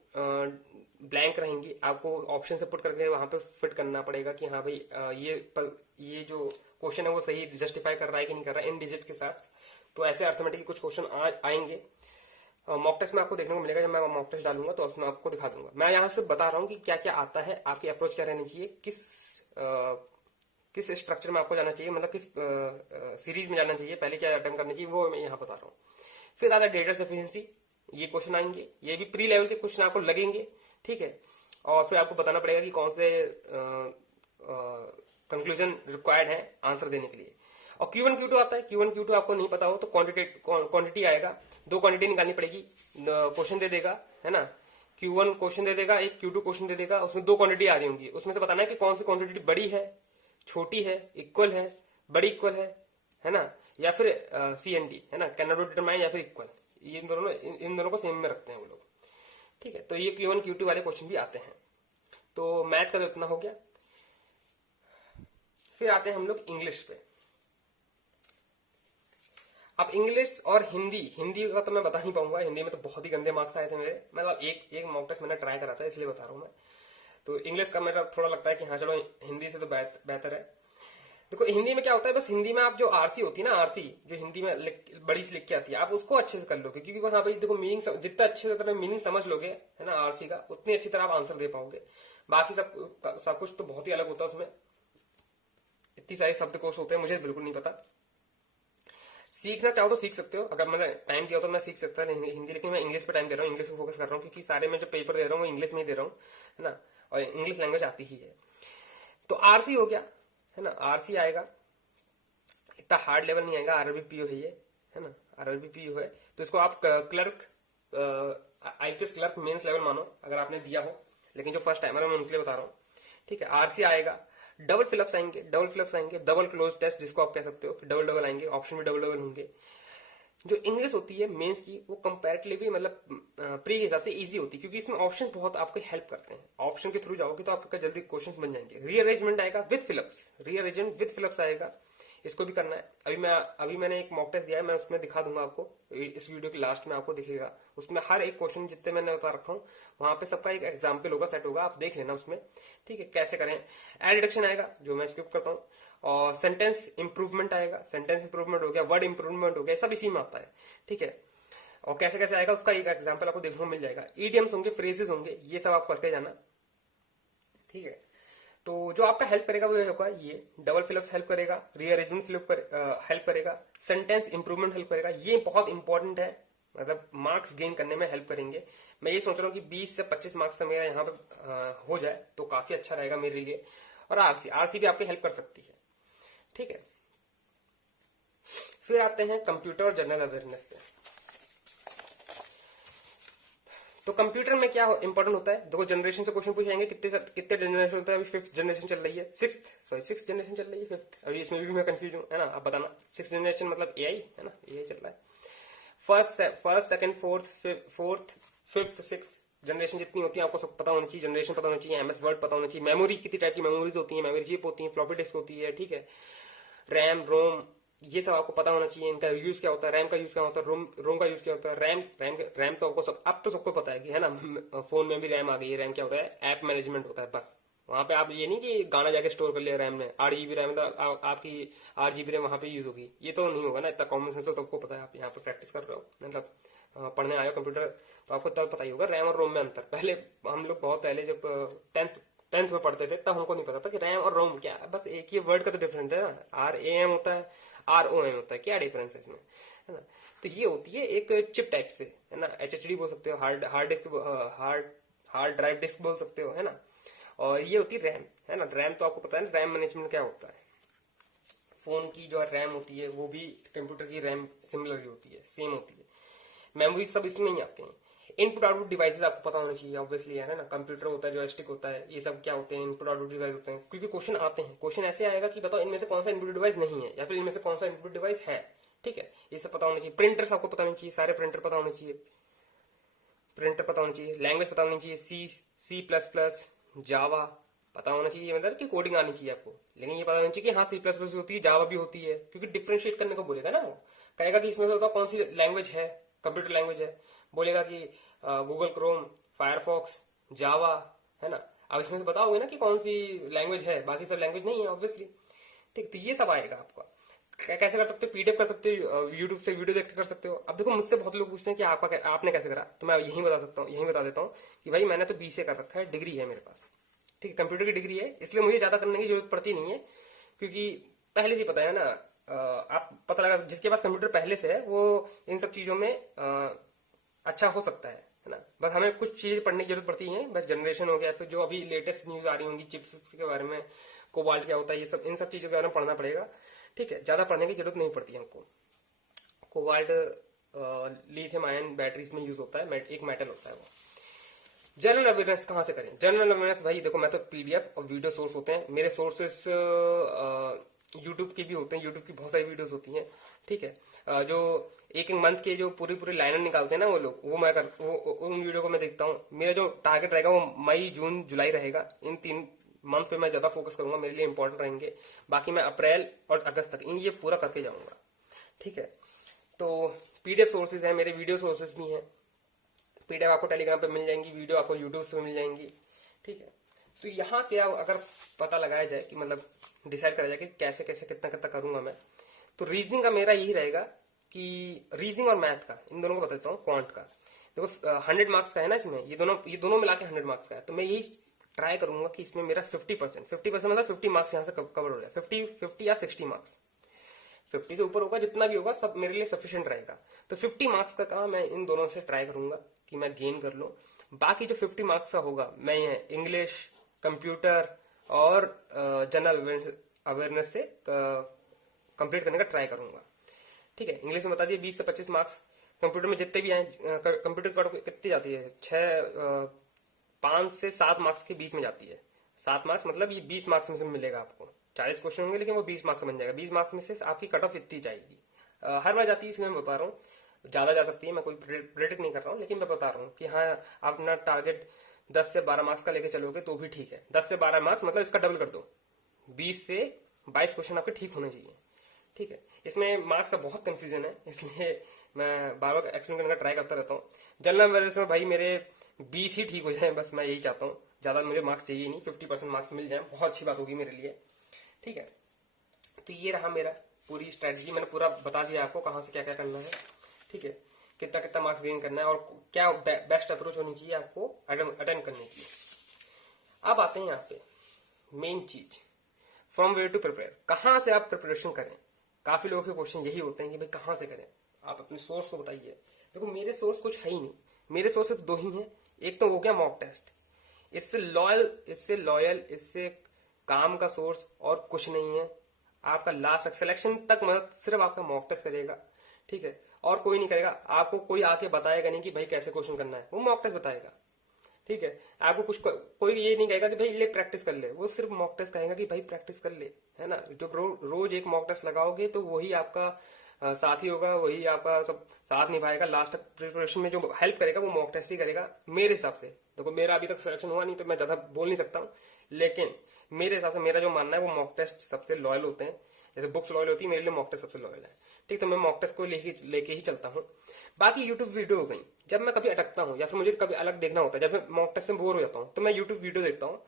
ब्लैंक रहेंगी, आपको ऑप्शन से पुट करके वहां पे फिट करना पड़ेगा कि हाँ भाई ये जो क्वेश्चन है वो सही जस्टिफाई कर रहा है कि नहीं कर रहा है इन डिजिट के साथ। तो ऐसे अर्थमेटिक कुछ क्वेश्चन आएंगे। मॉक टेस्ट में आपको देखने को मिलेगा, जब मैं मॉक टेस्ट डालूंगा तो उसमें आपको दिखा दूंगा। मैं यहाँ से बता रहा हूँ कि क्या क्या आता है, आपकी अप्रोच क्या रहनी चाहिए, किस स्ट्रक्चर में आपको जाना चाहिए, मतलब किस सीरीज में जाना चाहिए, पहले क्या अटेम्प्ट करना चाहिए, वो मैं यहाँ बता रहा हूँ। फिर आता है डेटा सफिशिएंसी, ये क्वेश्चन आएंगे, ये भी प्री लेवल के क्वेश्चन आपको लगेंगे, ठीक है। और फिर आपको बताना पड़ेगा कि कौन से कंक्लूजन रिक्वायर्ड है आंसर देने के लिए। और Q1 Q2 आता है। Q1 Q2 आपको नहीं पता हो तो क्वांटिटी आएगा, 2 क्वांटिटी निकालनी पड़ेगी। क्वेश्चन दे देगा, है ना, Q1 क्वेश्चन दे देगा, एक Q2 क्वेश्चन दे देगा, उसमें 2 क्वांटिटी आ रही होंगी, उसमें से बताना है कि कौन सी क्वांटिटी बड़ी है, छोटी है, इक्वल है, बड़ी इक्वल है ना, या फिर CND, है ना, कैन नॉट बी डिटरमाइन या फिर इक्वल। ये इन दोनों को सेम में रखते हैं वो लोग, ठीक है। तो ये Q1 Q2 वाले क्वेश्चन भी आते हैं। तो मैथ का तो इतना हो गया। फिर आते हैं हम लोग इंग्लिश पे। अब इंग्लिश और हिंदी का तो मैं बता नहीं पाऊंगा, हिंदी में तो बहुत ही गंदे मार्क्स आए थे मेरे, मतलब एक मॉक टेस्ट मैंने ट्राई करा था इसलिए बता रहा हूं मैं। तो इंग्लिश का मेरा थोड़ा लगता है कि हाँ चलो हिंदी से तो बेहतर है। देखो हिंदी में क्या होता है, बस हिंदी में आप जो आरसी होती है ना, आरसी जो हिंदी में बड़ी से लिख के आती है, आप उसको अच्छे से कर लोगे, क्योंकि वहां भाई देखो मीनिंग जितना अच्छे तरह मीनिंग समझ लोगे, है ना, आरसी का, उतनी अच्छी तरह आप आंसर दे पाओगे। बाकी सब कुछ तो बहुत ही अलग होता है उसमें, इतनी सारे शब्दकोश होते हैं, मुझे बिल्कुल नहीं पता। सीखना चाहो तो सीख सकते हो, अगर मैंने टाइम दिया तो मैं सीख सकता है हिंदी, लेकिन मैं इंग्लिश पे टाइम दे रहा हूँ, इंग्लिश पे फोकस कर रहा हूँ, क्योंकि सारे मैं जो पेपर दे रहा हूँ वो इंग्लिश में ही दे रहा हूँ, है ना, और इंग्लिश लैंग्वेज आती ही है। तो आरसी हो गया, है ना, आरसी आएगा, इतना हार्ड लेवल नहीं आएगा, आरआरबी है ये, है ना, आरआरबी है, तो इसको आप clerk, IPS clerk mains level मानो अगर आपने दिया हो, लेकिन जो फर्स्ट टाइमर है मैं उनके लिए बता रहा हूँ, ठीक है। आरसी आएगा, डबल फिलअप्स आएंगे, डबल क्लोज टेस्ट जिसको आप कह सकते हो, डबल डबल आएंगे, ऑप्शन भी डबल डबल होंगे। जो इंग्लिश होती है मेंस की, वो कंपैरेटिवली मतलब प्री के हिसाब से इजी होती है, क्योंकि इसमें ऑप्शन बहुत आपको हेल्प करते हैं। ऑप्शन के थ्रू जाओगे तो आपका जल्दी क्वेश्चन बन जाएंगे। रीअरेंजमेंट आएगा विद फिलअप्स आएगा, इसको भी करना है। अभी मैंने एक मॉक टेस्ट दिया है, मैं उसमें दिखा दूंगा आपको, इस वीडियो के लास्ट में आपको दिखेगा, उसमें हर एक क्वेश्चन जितने मैंने बता रखा हूँ वहां पे सबका एक एग्जाम्पल होगा, सेट होगा, आप देख लेना उसमें, ठीक है, कैसे करें। एड डिडक्शन आएगा जो मैं स्किप करता हूँ, और सेंटेंस इंप्रूवमेंट आएगा, सेंटेंस इंप्रूवमेंट हो गया, वर्ड इंप्रूवमेंट हो गया, सब इसी में आता है, ठीक है। और कैसे कैसे आएगा उसका एक एग्जाम्पल आपको देखने को मिल जाएगा। ईडियम्स होंगे, फ्रेजेस होंगे, ये सब आप करके जाना, ठीक है। तो जो आपका हेल्प करेगा वो होगा ये डबल फिलअप्स हेल्प करेगा, रीअरेंजमेंट हेल्प करेगा, सेंटेंस इंप्रूवमेंट हेल्प करेगा, ये बहुत इंपॉर्टेंट है, मतलब मार्क्स गेन करने में हेल्प करेंगे। मैं ये सोच रहा हूँ कि 20 से 25 मार्क्स तक मेरा यहाँ पे हो जाए तो काफी अच्छा रहेगा मेरे लिए। और आरसी भी आपकी हेल्प कर सकती है, ठीक है। फिर आते हैं कंप्यूटर और जनरल अवेयरनेस पे। तो कंप्यूटर में क्या इंपॉर्टेंट होता है, देखो जनरेशन से क्वेश्चन पूछेंगे, कितने जनरेशन होता है, अभी 5th जनरेशन चल रही है, 6th जनरेशन चल रही है, 5th, अभी इसमें भी मैं कंफ्यूज हूँ, है ना, आप बताना। 6th जनरेशन मतलब एआई, है ना, एआई चल रहा है। First second fourth fifth 6th generation जितनी होती है आपको सब पता होना चाहिए, जनरेशन पता होना चाहिए, एमएस वर्ड पता होना चाहिए, मेमोरी कितनी टाइप की मेमोरीज होती है, मेमोरी चिप होती है, फ्लॉपी डिस्क होती है, ठीक है, रैम रोम, ये सब आपको पता होना चाहिए, इनका यूज क्या होता है, रैम का यूज क्या होता है, रोम का यूज क्या होता है, रैम तो आपको अब तो सबको पता है कि, है ना, फोन में भी रैम आ गई है, रैम क्या होता है, ऐप मैनेजमेंट होता है, बस वहां पे आप ये नहीं कि गाना जाके स्टोर कर लिया रैम में, 8 GB रैम तो आपकी 8 GB रैम वहां पे यूज होगी, ये तो नहीं होगा ना, इतना कॉमन सेंस तो सबको पता है। आप यहाँ पे प्रैक्टिस कर रहे हो, मतलब पढ़ने आए हो कंप्यूटर, तो आपको तब पता ही होगा रैम और रोम में अंतर। पहले हम लोग बहुत पहले जब 10th में पढ़ते थे तब हमको नहीं पता था कि रैम और रोम क्या है, बस एक ही वर्ड का तो डिफरेंस है ना, RAM होता है, ROM होता है, क्या डिफरेंस है इसमें, है ना। तो ये होती है एक चिप टाइप से, है ना, HHD बोल सकते हो, हार्ड ड्राइव डिस्क बोल सकते हो, है ना। और ये होती है रैम, है ना, रैम तो आपको पता है ना, रैम मैनेजमेंट क्या होता है। फोन की जो रैम होती है वो भी कंप्यूटर की रैम सिमिलर होती है, सेम होती है। मेमोरी सब इसमें ही आते हैं। इनपुट आउटपुट डिवाइसेस आपको पता होना चाहिए ऑब्वियसली, है ना, कंप्यूटर होता है, जॉयस्टिक होता है, ये सब क्या होते हैं, इनपुट आउटपुट डिवाइस होते हैं, क्योंकि क्वेश्चन आते हैं, क्वेश्चन ऐसे आएगा कि बताओ इनमें से कौन सा इनपुट डिवाइस नहीं है, या फिर इनमें से कौन सा इनपुट डिवाइस है, ठीक है, ये सब पता होना चाहिए। प्रिंटर्स आपको पता होना चाहिए, सारे प्रिंटर पता होना चाहिए, प्रिंटर पता होना चाहिए, लैंग्वेज पता होनी चाहिए, C++, जावा पता होना चाहिए, मतलब कि कोडिंग आनी चाहिए आपको, लेकिन ये पता होना चाहिए कि हाँ C++ होती है, जावा भी होती है, क्योंकि डिफ्रेंशिएट करने को बोलेगा ना, वो कहेगा कि इसमें से बताओ कौन सी लैंग्वेज है, कंप्यूटर लैंग्वेज है, बोलेगा कि गूगल क्रोम, फायरफॉक्स, जावा, है ना। अब इसमें से बताओगे ना कि कौन सी लैंग्वेज है, बाकी सब लैंग्वेज नहीं है ऑब्वियसली, ठीक। तो ये सब आएगा आपका, कैसे कर सकते हो, PDF कर सकते हो, यूट्यूब से वीडियो देख के कर सकते हो। अब देखो मुझसे बहुत लोग पूछते हैं कि आपने कैसे करा, तो मैं यही बता देता हूँ कि भाई मैंने तो BCA कर रखा है, डिग्री है मेरे पास, ठीक है, कंप्यूटर की डिग्री है, इसलिए मुझे ज्यादा करने की जरूरत पड़ती नहीं है, क्योंकि पहले से पता है ना, आप पता लगा जिसके पास कंप्यूटर पहले से है वो इन सब चीजों में अच्छा हो सकता है ना। बस हमें कुछ चीजें पढ़ने की जरूरत पड़ती है, बस जनरेशन हो गया, फिर जो अभी लेटेस्ट न्यूज आ रही होंगी चिप्स के बारे में, कोबाल्ट क्या होता है, ये सब इन सब चीजों के बारे में पढ़ना पड़ेगा, ठीक है, ज्यादा पढ़ने की जरूरत नहीं पड़ती है हमको। कोबाल्ट लिथियम आयन बैटरीज में यूज होता है, एक मेटल होता है वो। जनरल अवेयरनेस कहाँ से करें? जनरल अवेयरनेस भाई देखो, मैं तो पीडीएफ और वीडियो सोर्स होते हैं मेरे सोर्सेस, यूट्यूब के भी होते हैं, यूट्यूब की बहुत सारी वीडियोस होती हैं, ठीक है। जो एक मंथ के जो पूरी पूरी लाइनर निकालते हैं ना वो लोग, उन वीडियो को मैं देखता हूँ। मेरा जो टारगेट रहेगा वो मई जून जुलाई रहेगा, इन 3 मंथ पे मैं ज्यादा फोकस करूंगा, मेरे लिए इंपॉर्टेंट रहेंगे। बाकी मैं अप्रैल और अगस्त तक ये पूरा करके जाऊंगा, ठीक है। तो पीडीएफ सोर्सेज है मेरे, वीडियो सोर्सेज भी हैं। पीडीएफ आपको टेलीग्राम पे मिल जाएंगी, वीडियो आपको यूट्यूब से मिल जाएंगी, ठीक है। तो यहाँ से आप अगर पता लगाया जाए कि मतलब डिसाइड करा जाए कि कैसे कैसे कितना कितना करूंगा मैं, तो रीजनिंग का मेरा यही रहेगा कि रीजनिंग और मैथ का, इन दोनों को बताता हूँ। क्वांट का देखो 100 मार्क्स का है ना इसमें, ये दोनों मिला के 100 मार्क्स का है। तो मैं यही ट्राई करूंगा कि इसमें मेरा 50% मतलब 50 मार्क्स यहाँ से कवर हो जाए, 50 या 60 मार्क्स। 50 से ऊपर होगा, जितना भी होगा सब मेरे लिए सफिशिएंट रहेगा। तो 50 मार्क्स का काम मैं इन दोनों से ट्राई करूंगा कि मैं गेन कर लूं। बाकी जो 50 मार्क्स का होगा मैं ये इंग्लिश, कंप्यूटर और जनरल अवेयरनेस से कंप्लीट करने का ट्राई करूंगा, ठीक है। इंग्लिश में बता दिए 20 से 25 मार्क्स, कंप्यूटर में जितने भी आए, कंप्यूटर कट कितनी जाती है, 5 से 7 मार्क्स के बीच में जाती है। 7 मार्क्स मतलब ये 20 मार्क्स में से मिलेगा आपको। 40 क्वेश्चन होंगे लेकिन वो 20 मार्क्स बन जाएगा। 20 मार्क्स में से आपकी कट ऑफ इतनी जाएगी, हर बार जाती है, इसलिए मैं बता रहा हूँ। ज्यादा जा सकती है, मैं कोई प्रेडिक्ट नहीं कर रहा हूँ, लेकिन मैं बता रहा हूँ कि हाँ आप अपना टारगेट 10 से 12 मार्क्स का लेके चलोगे तो भी ठीक है। 10 से 12 मार्क्स मतलब इसका डबल कर दो, 20 से 22 क्वेश्चन आपके ठीक होने चाहिए, ठीक है। इसमें मार्क्स का बहुत कंफ्यूजन है, इसलिए मैं बार बार एक्सप्लेन करने का ट्राई करता रहता हूँ। जनरल अवेयरनेस में भाई मेरे 20 ही ठीक हो जाए, बस मैं यही चाहता हूँ। ज्यादा मुझे मार्क्स चाहिए नहीं, 50% मार्क्स मिल जाए बहुत अच्छी बात होगी मेरे लिए, ठीक है। तो ये रहा मेरा पूरी स्ट्रेटजी, मैंने पूरा बता दिया आपको कहाँ से क्या क्या करना है, ठीक है। कितना कितना मार्क्स गेन करना है और क्या बेस्ट अप्रोच होनी चाहिए आपको अटेंड करने की। अब आते हैं यहाँ पे मेन चीज, फ्रॉम वेयर टू प्रिपेयर, कहाँ से आप प्रिपरेशन करें। काफी लोगों के क्वेश्चन यही होते हैं कि भाई कहाँ से करें, आप अपने सोर्स को बताइए। देखो मेरे सोर्स कुछ है ही नहीं, मेरे सोर्स सिर्फ 2 ही हैं। एक तो हो गया मॉक टेस्ट, इससे लॉयल इससे काम का सोर्स और कुछ नहीं है। आपका लास्ट सिलेक्शन तक मतलब सिर्फ आपका मॉक टेस्ट करेगा, ठीक है, और कोई नहीं करेगा। आपको कोई आके बताएगा नहीं कि भाई कैसे क्वेश्चन करना है, वो मॉक टेस्ट बताएगा, ठीक है। आपको कुछ कोई ये नहीं कहेगा कि भाई ले प्रैक्टिस कर ले, वो सिर्फ मॉक टेस्ट कहेगा कि भाई प्रैक्टिस कर ले, है ना। जो रोज एक मॉक टेस्ट लगाओगे तो वही आपका साथी होगा, वही आपका सब साथ निभाएगा। लास्ट तक प्रिपरेशन में जो हेल्प करेगा वो मॉक टेस्ट ही करेगा मेरे हिसाब से। देखो मेरा अभी तक सिलेक्शन हुआ नहीं तो मैं ज्यादा बोल नहीं सकता हूँ, लेकिन मेरे हिसाब से मेरा जो मानना है वो मॉक टेस्ट सबसे लॉयल होते हैं। जैसे बुक्स लॉयल होती है, मेरे लिए मॉक टेस्ट सबसे लॉयल है, ठीक। तो मैं मॉक टेस्ट को लेके ही चलता हूँ। बाकी यूट्यूब वीडियो हो गई, जब मैं कभी अटकता हूँ या फिर मुझे कभी अलग देखना होता है, जब मैं मॉक टेस्ट से बोर हो जाता हूँ तो मैं यूट्यूब वीडियो देखता हूँ।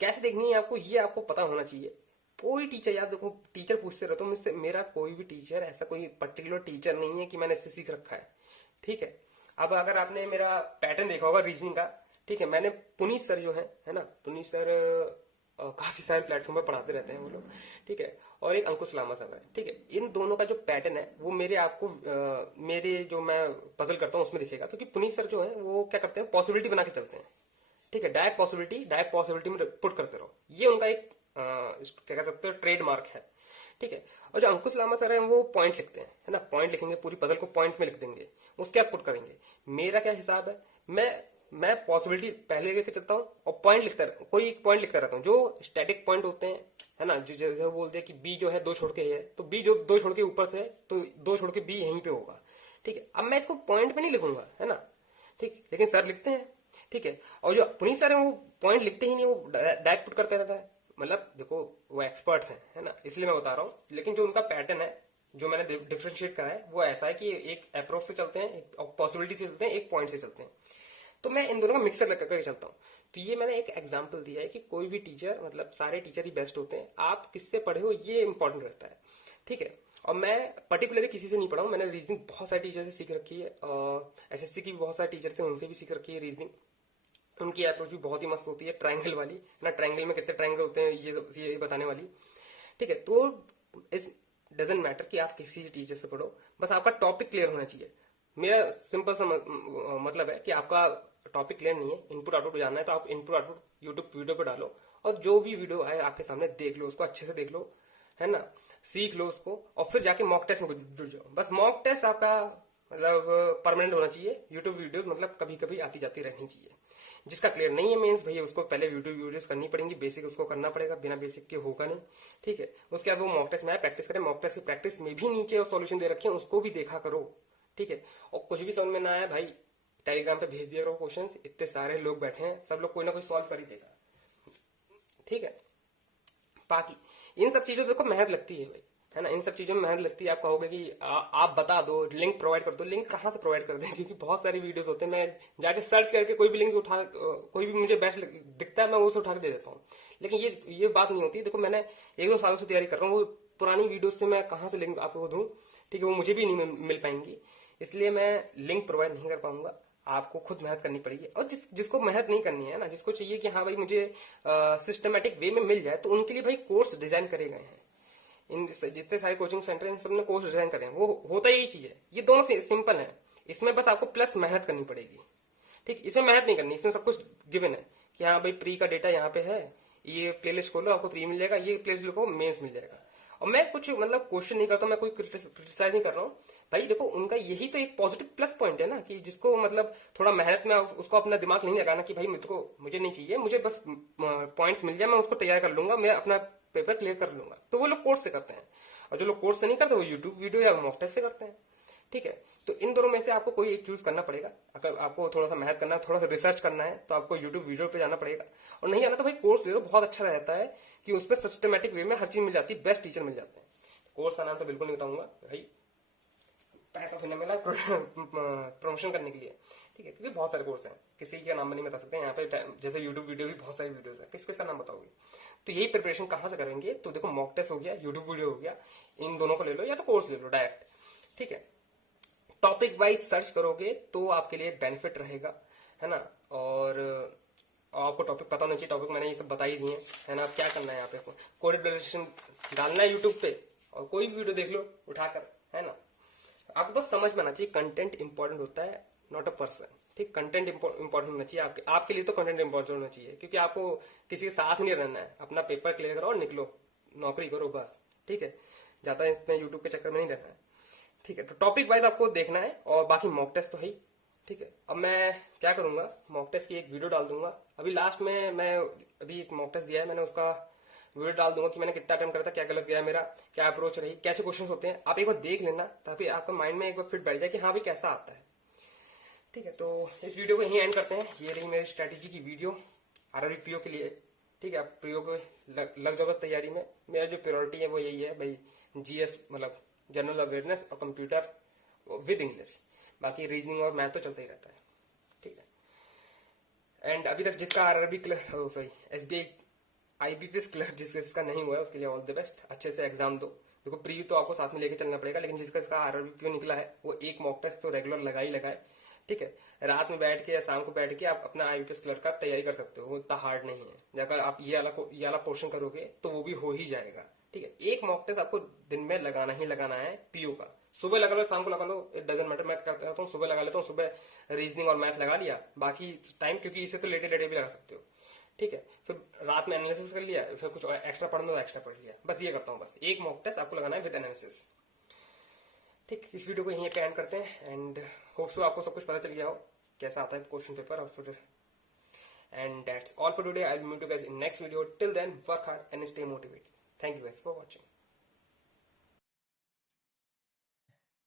कैसे देखनी है आपको, ये आपको पता होना चाहिए। कोई टीचर, यार देखो टीचर पूछते रहते हो मुझसे, मेरा कोई भी टीचर ऐसा कोई पर्टिकुलर टीचर नहीं है कि मैंने इससे सीख रखा है, ठीक है। अब अगर आपने मेरा पैटर्न देखा होगा रीजनिंग का, ठीक है, मैंने पुनीत सर जो है ना, पुनीत सर काफी सारे प्लेटफॉर्म पे पढ़ाते रहते हैं वो लोग, ठीक है, और एक अंकुश लामा सर है, ठीक है। इन दोनों का जो पैटर्न है वो मेरे आपको मेरे जो मैं पजल करता हूँ उसमें दिखेगा, क्योंकि पुनीत सर जो है वो क्या करते हैं, पॉसिबिलिटी बना के चलते हैं, ठीक है। डायरेक्ट पॉसिबिलिटी में पुट करते रहो, ये उनका एक क्या कह सकते हो ट्रेडमार्क है, ठीक है। और जो अंकुश लामा सर है वो पॉइंट लिखते हैं, है ना, पॉइंट लिखेंगे, पूरी पजल को पॉइंट में लिख देंगे, उसके आप पुट करेंगे। मेरा क्या हिसाब है, मैं पॉसिबिलिटी पहले लेके चलता हूँ और पॉइंट लिखता रहता हूँ, कोई एक पॉइंट लिखता रहता हूँ जो स्टैटिक पॉइंट होते हैं, है ना। जो जैसे वो बोलते हैं कि बी जो है 2 छोड़ के है, तो बी जो 2 छोड़ के ऊपर से है तो 2 छोड़ के बी यहीं पे होगा, ठीक है। अब मैं इसको पॉइंट में नहीं लिखूंगा, है ना, ठीक, लेकिन सर लिखते हैं, ठीक है। और जो पुनीत सर है वो पॉइंट लिखते ही नहीं, वो डायरेक्ट पुट करते रहता है। मतलब देखो वो एक्सपर्ट्स हैं, है ना, इसलिए मैं बता रहा हूँ। लेकिन जो उनका पैटर्न है, जो मैंने डिफरेंशिएट करा है, वो ऐसा है कि एक अप्रोच से चलते हैं, एक पॉसिबिलिटी से चलते हैं, एक पॉइंट से चलते हैं। तो मैं इन दोनों का मिक्सर करके चलता हूँ। तो ये मैंने एक एग्जांपल दिया है कि कोई भी टीचर, मतलब सारे टीचर ही बेस्ट होते हैं, आप किससे पढ़े हो ये इंपॉर्टेंट रहता है, ठीक है। और मैं पर्टिकुलरली किसी से नहीं पढ़ा हूँ, मैंने रीजनिंग बहुत सारे टीचर से सीख रखी है, एसएससी की भी बहुत सारे टीचर थे उनसे भी सीख रखी है रीजनिंग। उनकी अप्रोच भी बहुत ही मस्त होती है, ट्रायंगल वाली ना, ट्रायंगल में कितने ट्रायंगल होते हैं ये बताने वाली, ठीक है। तो इस डजेंट मैटर कि आप किसी टीचर से पढ़ो, बस आपका टॉपिक क्लियर होना चाहिए। मेरा सिंपल सा मतलब है कि आपका टॉपिक क्लियर नहीं है, इनपुट आउटपुट जानना है, तो आप इनपुट आउटपुट यूट्यूब वीडियो पे डालो और जो भी वीडियो आए आपके सामने देख लो, उसको अच्छे से देख लो, है ना, सीख लो उसको और फिर जाके मॉक टेस्ट में जुड़ जाओ। बस मॉक टेस्ट आपका मतलब परमानेंट होना चाहिए। यूट्यूब वीडियोस मतलब कभी कभी आती जाती रहनी चाहिए। जिसका क्लियर नहीं है मेंस, भैया उसको पहले यूट्यूब वीडियोस करनी पड़ेंगी, बेसिक उसको करना पड़ेगा, बिना बेसिक के होगा नहीं, ठीक है। उसके बाद वो मॉक टेस्ट में आए, प्रैक्टिस करें। मॉक टेस्ट की प्रैक्टिस में भी नीचे और सॉल्यूशन दे रखे हैं, उसको भी देखा करो, ठीक है। और कुछ भी समझ में ना आया भाई, टेलीग्राम पे भेज दिया करो क्वेश्चन, इतने सारे लोग बैठे हैं, सब लोग कोई ना कोई सॉल्व कर ही देगा, ठीक है। बाकी इन सब चीजों देखो मेहनत लगती है भाई, है ना, इन सब चीजों में मेहनत लगती है। आप कहोगे कि आप बता दो, लिंक प्रोवाइड कर दो। लिंक कहाँ से प्रोवाइड कर दें, क्योंकि बहुत सारी वीडियोस होते हैं, मैं जाके सर्च करके कोई भी लिंक उठा, कोई भी मुझे बेस्ट दिखता है मैं उसे उठा के दे देता हूँ। लेकिन ये बात नहीं होती। देखो मैंने 1-2 सालों से तैयारी कर रहा हूँ, वो पुरानी वीडियोस से मैं कहाँ से लिंक आपको दूं, ठीक है, वो मुझे भी नहीं मिल पाएंगी, इसलिए मैं लिंक प्रोवाइड नहीं कर पाऊंगा। आपको खुद मेहनत करनी पड़ेगी। और जिसको मेहनत नहीं करनी है ना, जिसको चाहिए कि हाँ भाई मुझे सिस्टमेटिक वे में मिल जाए, तो उनके लिए भाई कोर्स डिजाइन करे गए हैं। इन जितने सारे कोचिंग सेंटर हैं, इन सब ने कोर्स डिजाइन करे हैं। वो होता यही चीज है, ये दोनों सिंपल है। इसमें बस आपको प्लस मेहनत करनी पड़ेगी, ठीक। इसमें मेहनत नहीं करनी, इसमें सब कुछ गिवन है कि हाँ भाई प्री का डेटा यहाँ पे है, ये प्लेलिस्ट खोलो आपको प्री मिल जाएगा, ये प्लेलिस्ट लिखो मेंस मिल जाएगा। और मैं कुछ मतलब क्वेश्चन नहीं करता, मैं कोई क्रिटिसाइज नहीं कर रहा हूँ भाई। देखो उनका यही तो एक पॉजिटिव प्लस पॉइंट है ना, कि जिसको मतलब थोड़ा मेहनत में उसको अपना दिमाग नहीं लगाना कि भाई मुझे नहीं चाहिए, मुझे बस पॉइंट्स मिल जाए, मैं उसको तैयार कर लूंगा, मैं अपना पेपर क्लियर कर लूंगा, तो वो लोग कोर्स से करते हैं। और जो लोग कोर्स से नहीं करते वो यूट्यूब वीडियो या मॉक टेस्ट से करते हैं, ठीक है। तो इन दोनों में से आपको कोई एक चूज करना पड़ेगा। अगर आपको थोड़ा सा मेहनत करना है, थोड़ा सा रिसर्च करना है, तो आपको यूट्यूब वीडियो पे जाना पड़ेगा। और नहीं आना तो भाई कोर्स ले लो, बहुत अच्छा रहता है कि उस पर सिस्टमेटिक वे में हर चीज मिल जाती है, बेस्ट टीचर मिल जाते हैं। कोर्स का नाम तो बिल्कुल नहीं बताऊंगा भाई, पैसा तो नहीं मिला प्रमोशन करने के लिए, ठीक है, क्योंकि बहुत सारे कोर्स हैं, किसी का नाम नहीं बता सकते यहाँ पे। जैसे यूट्यूब वीडियो भी बहुत सारी वीडियोस है, किस किस का नाम बताओगे। तो यही प्रिपरेशन कहाँ से करेंगे, तो देखो मॉक टेस्ट हो गया, यूट्यूब वीडियो हो गया, इन दोनों को ले लो या तो कोर्स ले लो डायरेक्ट, ठीक है। टॉपिक वाइज सर्च करोगे तो आपके लिए बेनिफिट रहेगा, है ना। और आपको टॉपिक पता होना चाहिए, टॉपिक मैंने ये सब बता ही दिए, है ना। अब क्या करना है, यहाँ पे कोड एडमिनिस्ट्रेशन डालना है यूट्यूब पे और कोई भी वीडियो देख लो उठाकर, है ना। आपको बस समझ में आना चाहिए कंटेंट इंपॉर्टेंट होता है, नॉट अ पर्सन, ठीक। कंटेंट इंपॉर्टेंट होना चाहिए आपके लिए, तो कंटेंट इंपॉर्टेंट होना चाहिए, क्योंकि आपको किसी के साथ नहीं रहना है। अपना पेपर क्लियर करो और निकलो, नौकरी करो बस, ठीक है। ज्यादा इसमें यूट्यूब के चक्कर में नहीं रहना है, ठीक है। तो टॉपिक वाइज आपको देखना है, और बाकी मॉक टेस्ट तो है ही, ठीक है। अब मैं क्या करूंगा, मॉक टेस्ट की एक वीडियो डाल दूंगा। अभी लास्ट में मैं अभी एक मॉक टेस्ट दिया है, मैंने उसका वीडियो डाल दूंगा कि मैंने कितना अटेम्प्ट करा था, क्या गलत गया मेरा, क्या अप्रोच रही, कैसे क्वेश्चन होते हैं। आप एक बार देख लेना, ताकि आपका माइंड में एक बार फिट बैठ जाए कि हाँ भाई कैसा आता है, ठीक है। तो इस वीडियो को यहीं एंड करते हैं। ये रही मेरी स्ट्रेटेजी की वीडियो आरआरबी पीओ के लिए, ठीक है। आप पीओ को लग जाओ तैयारी में। मेरा जो प्रायोरिटी है वो यही है भाई, जीएस मतलब जनरल अवेयरनेस और कंप्यूटर विद इंग्लिश, बाकी रीजनिंग और मैथ तो चलता ही रहता है, ठीक है। एंड अभी तक जिसका RRB sorry SBI IBPS clerk जिसका नहीं हुआ है, उसके लिए ऑल द बेस्ट, अच्छे से एग्जाम दो। देखो प्री तो आपको साथ में लेके चलना पड़ेगा, लेकिन जिसका आरआरबी पीओ निकला है वो एक मॉक टेस्ट तो रेगुलर लगाए, ठीक है। रात में बैठ के या शाम को बैठ के आप अपना आईबीपीएस क्लर्क का तैयारी कर सकते हो, वो इतना हार्ड नहीं है। अगर आप ये वाला पोर्शन करोगे तो वो भी हो ही जाएगा, ठीक है। एक मॉक टेस्ट आपको दिन में लगाना ही लगाना है पीओ का। सुबह लगा लो, शाम को लगा लो, इट डजंट मैटर। मैं करता हूँ सुबह लगा लेता हूँ, सुबह रीजनिंग और मैथ लगा लिया, बाकी टाइम क्योंकि इसे तो लेटे भी लगा सकते हो, ठीक है। फिर रात में एनालिसिस कर लिया, फिर कुछ एक्स्ट्रा पढ़ना तो एक्स्ट्रा पढ़ लिया, बस ये करता हूँ। बस एक मॉक टेस्ट आपको लगाना है विद एनालिसिस, ठीक। इस वीडियो को यहीं पे एंड करते हैं, एंड होप सो आपको सब कुछ पता चल गया हो कैसा आता है क्वेश्चन पेपर और फिर। And that's all for today. I will meet you guys in next video. Till then work hard and stay motivated. Thank you guys for watching.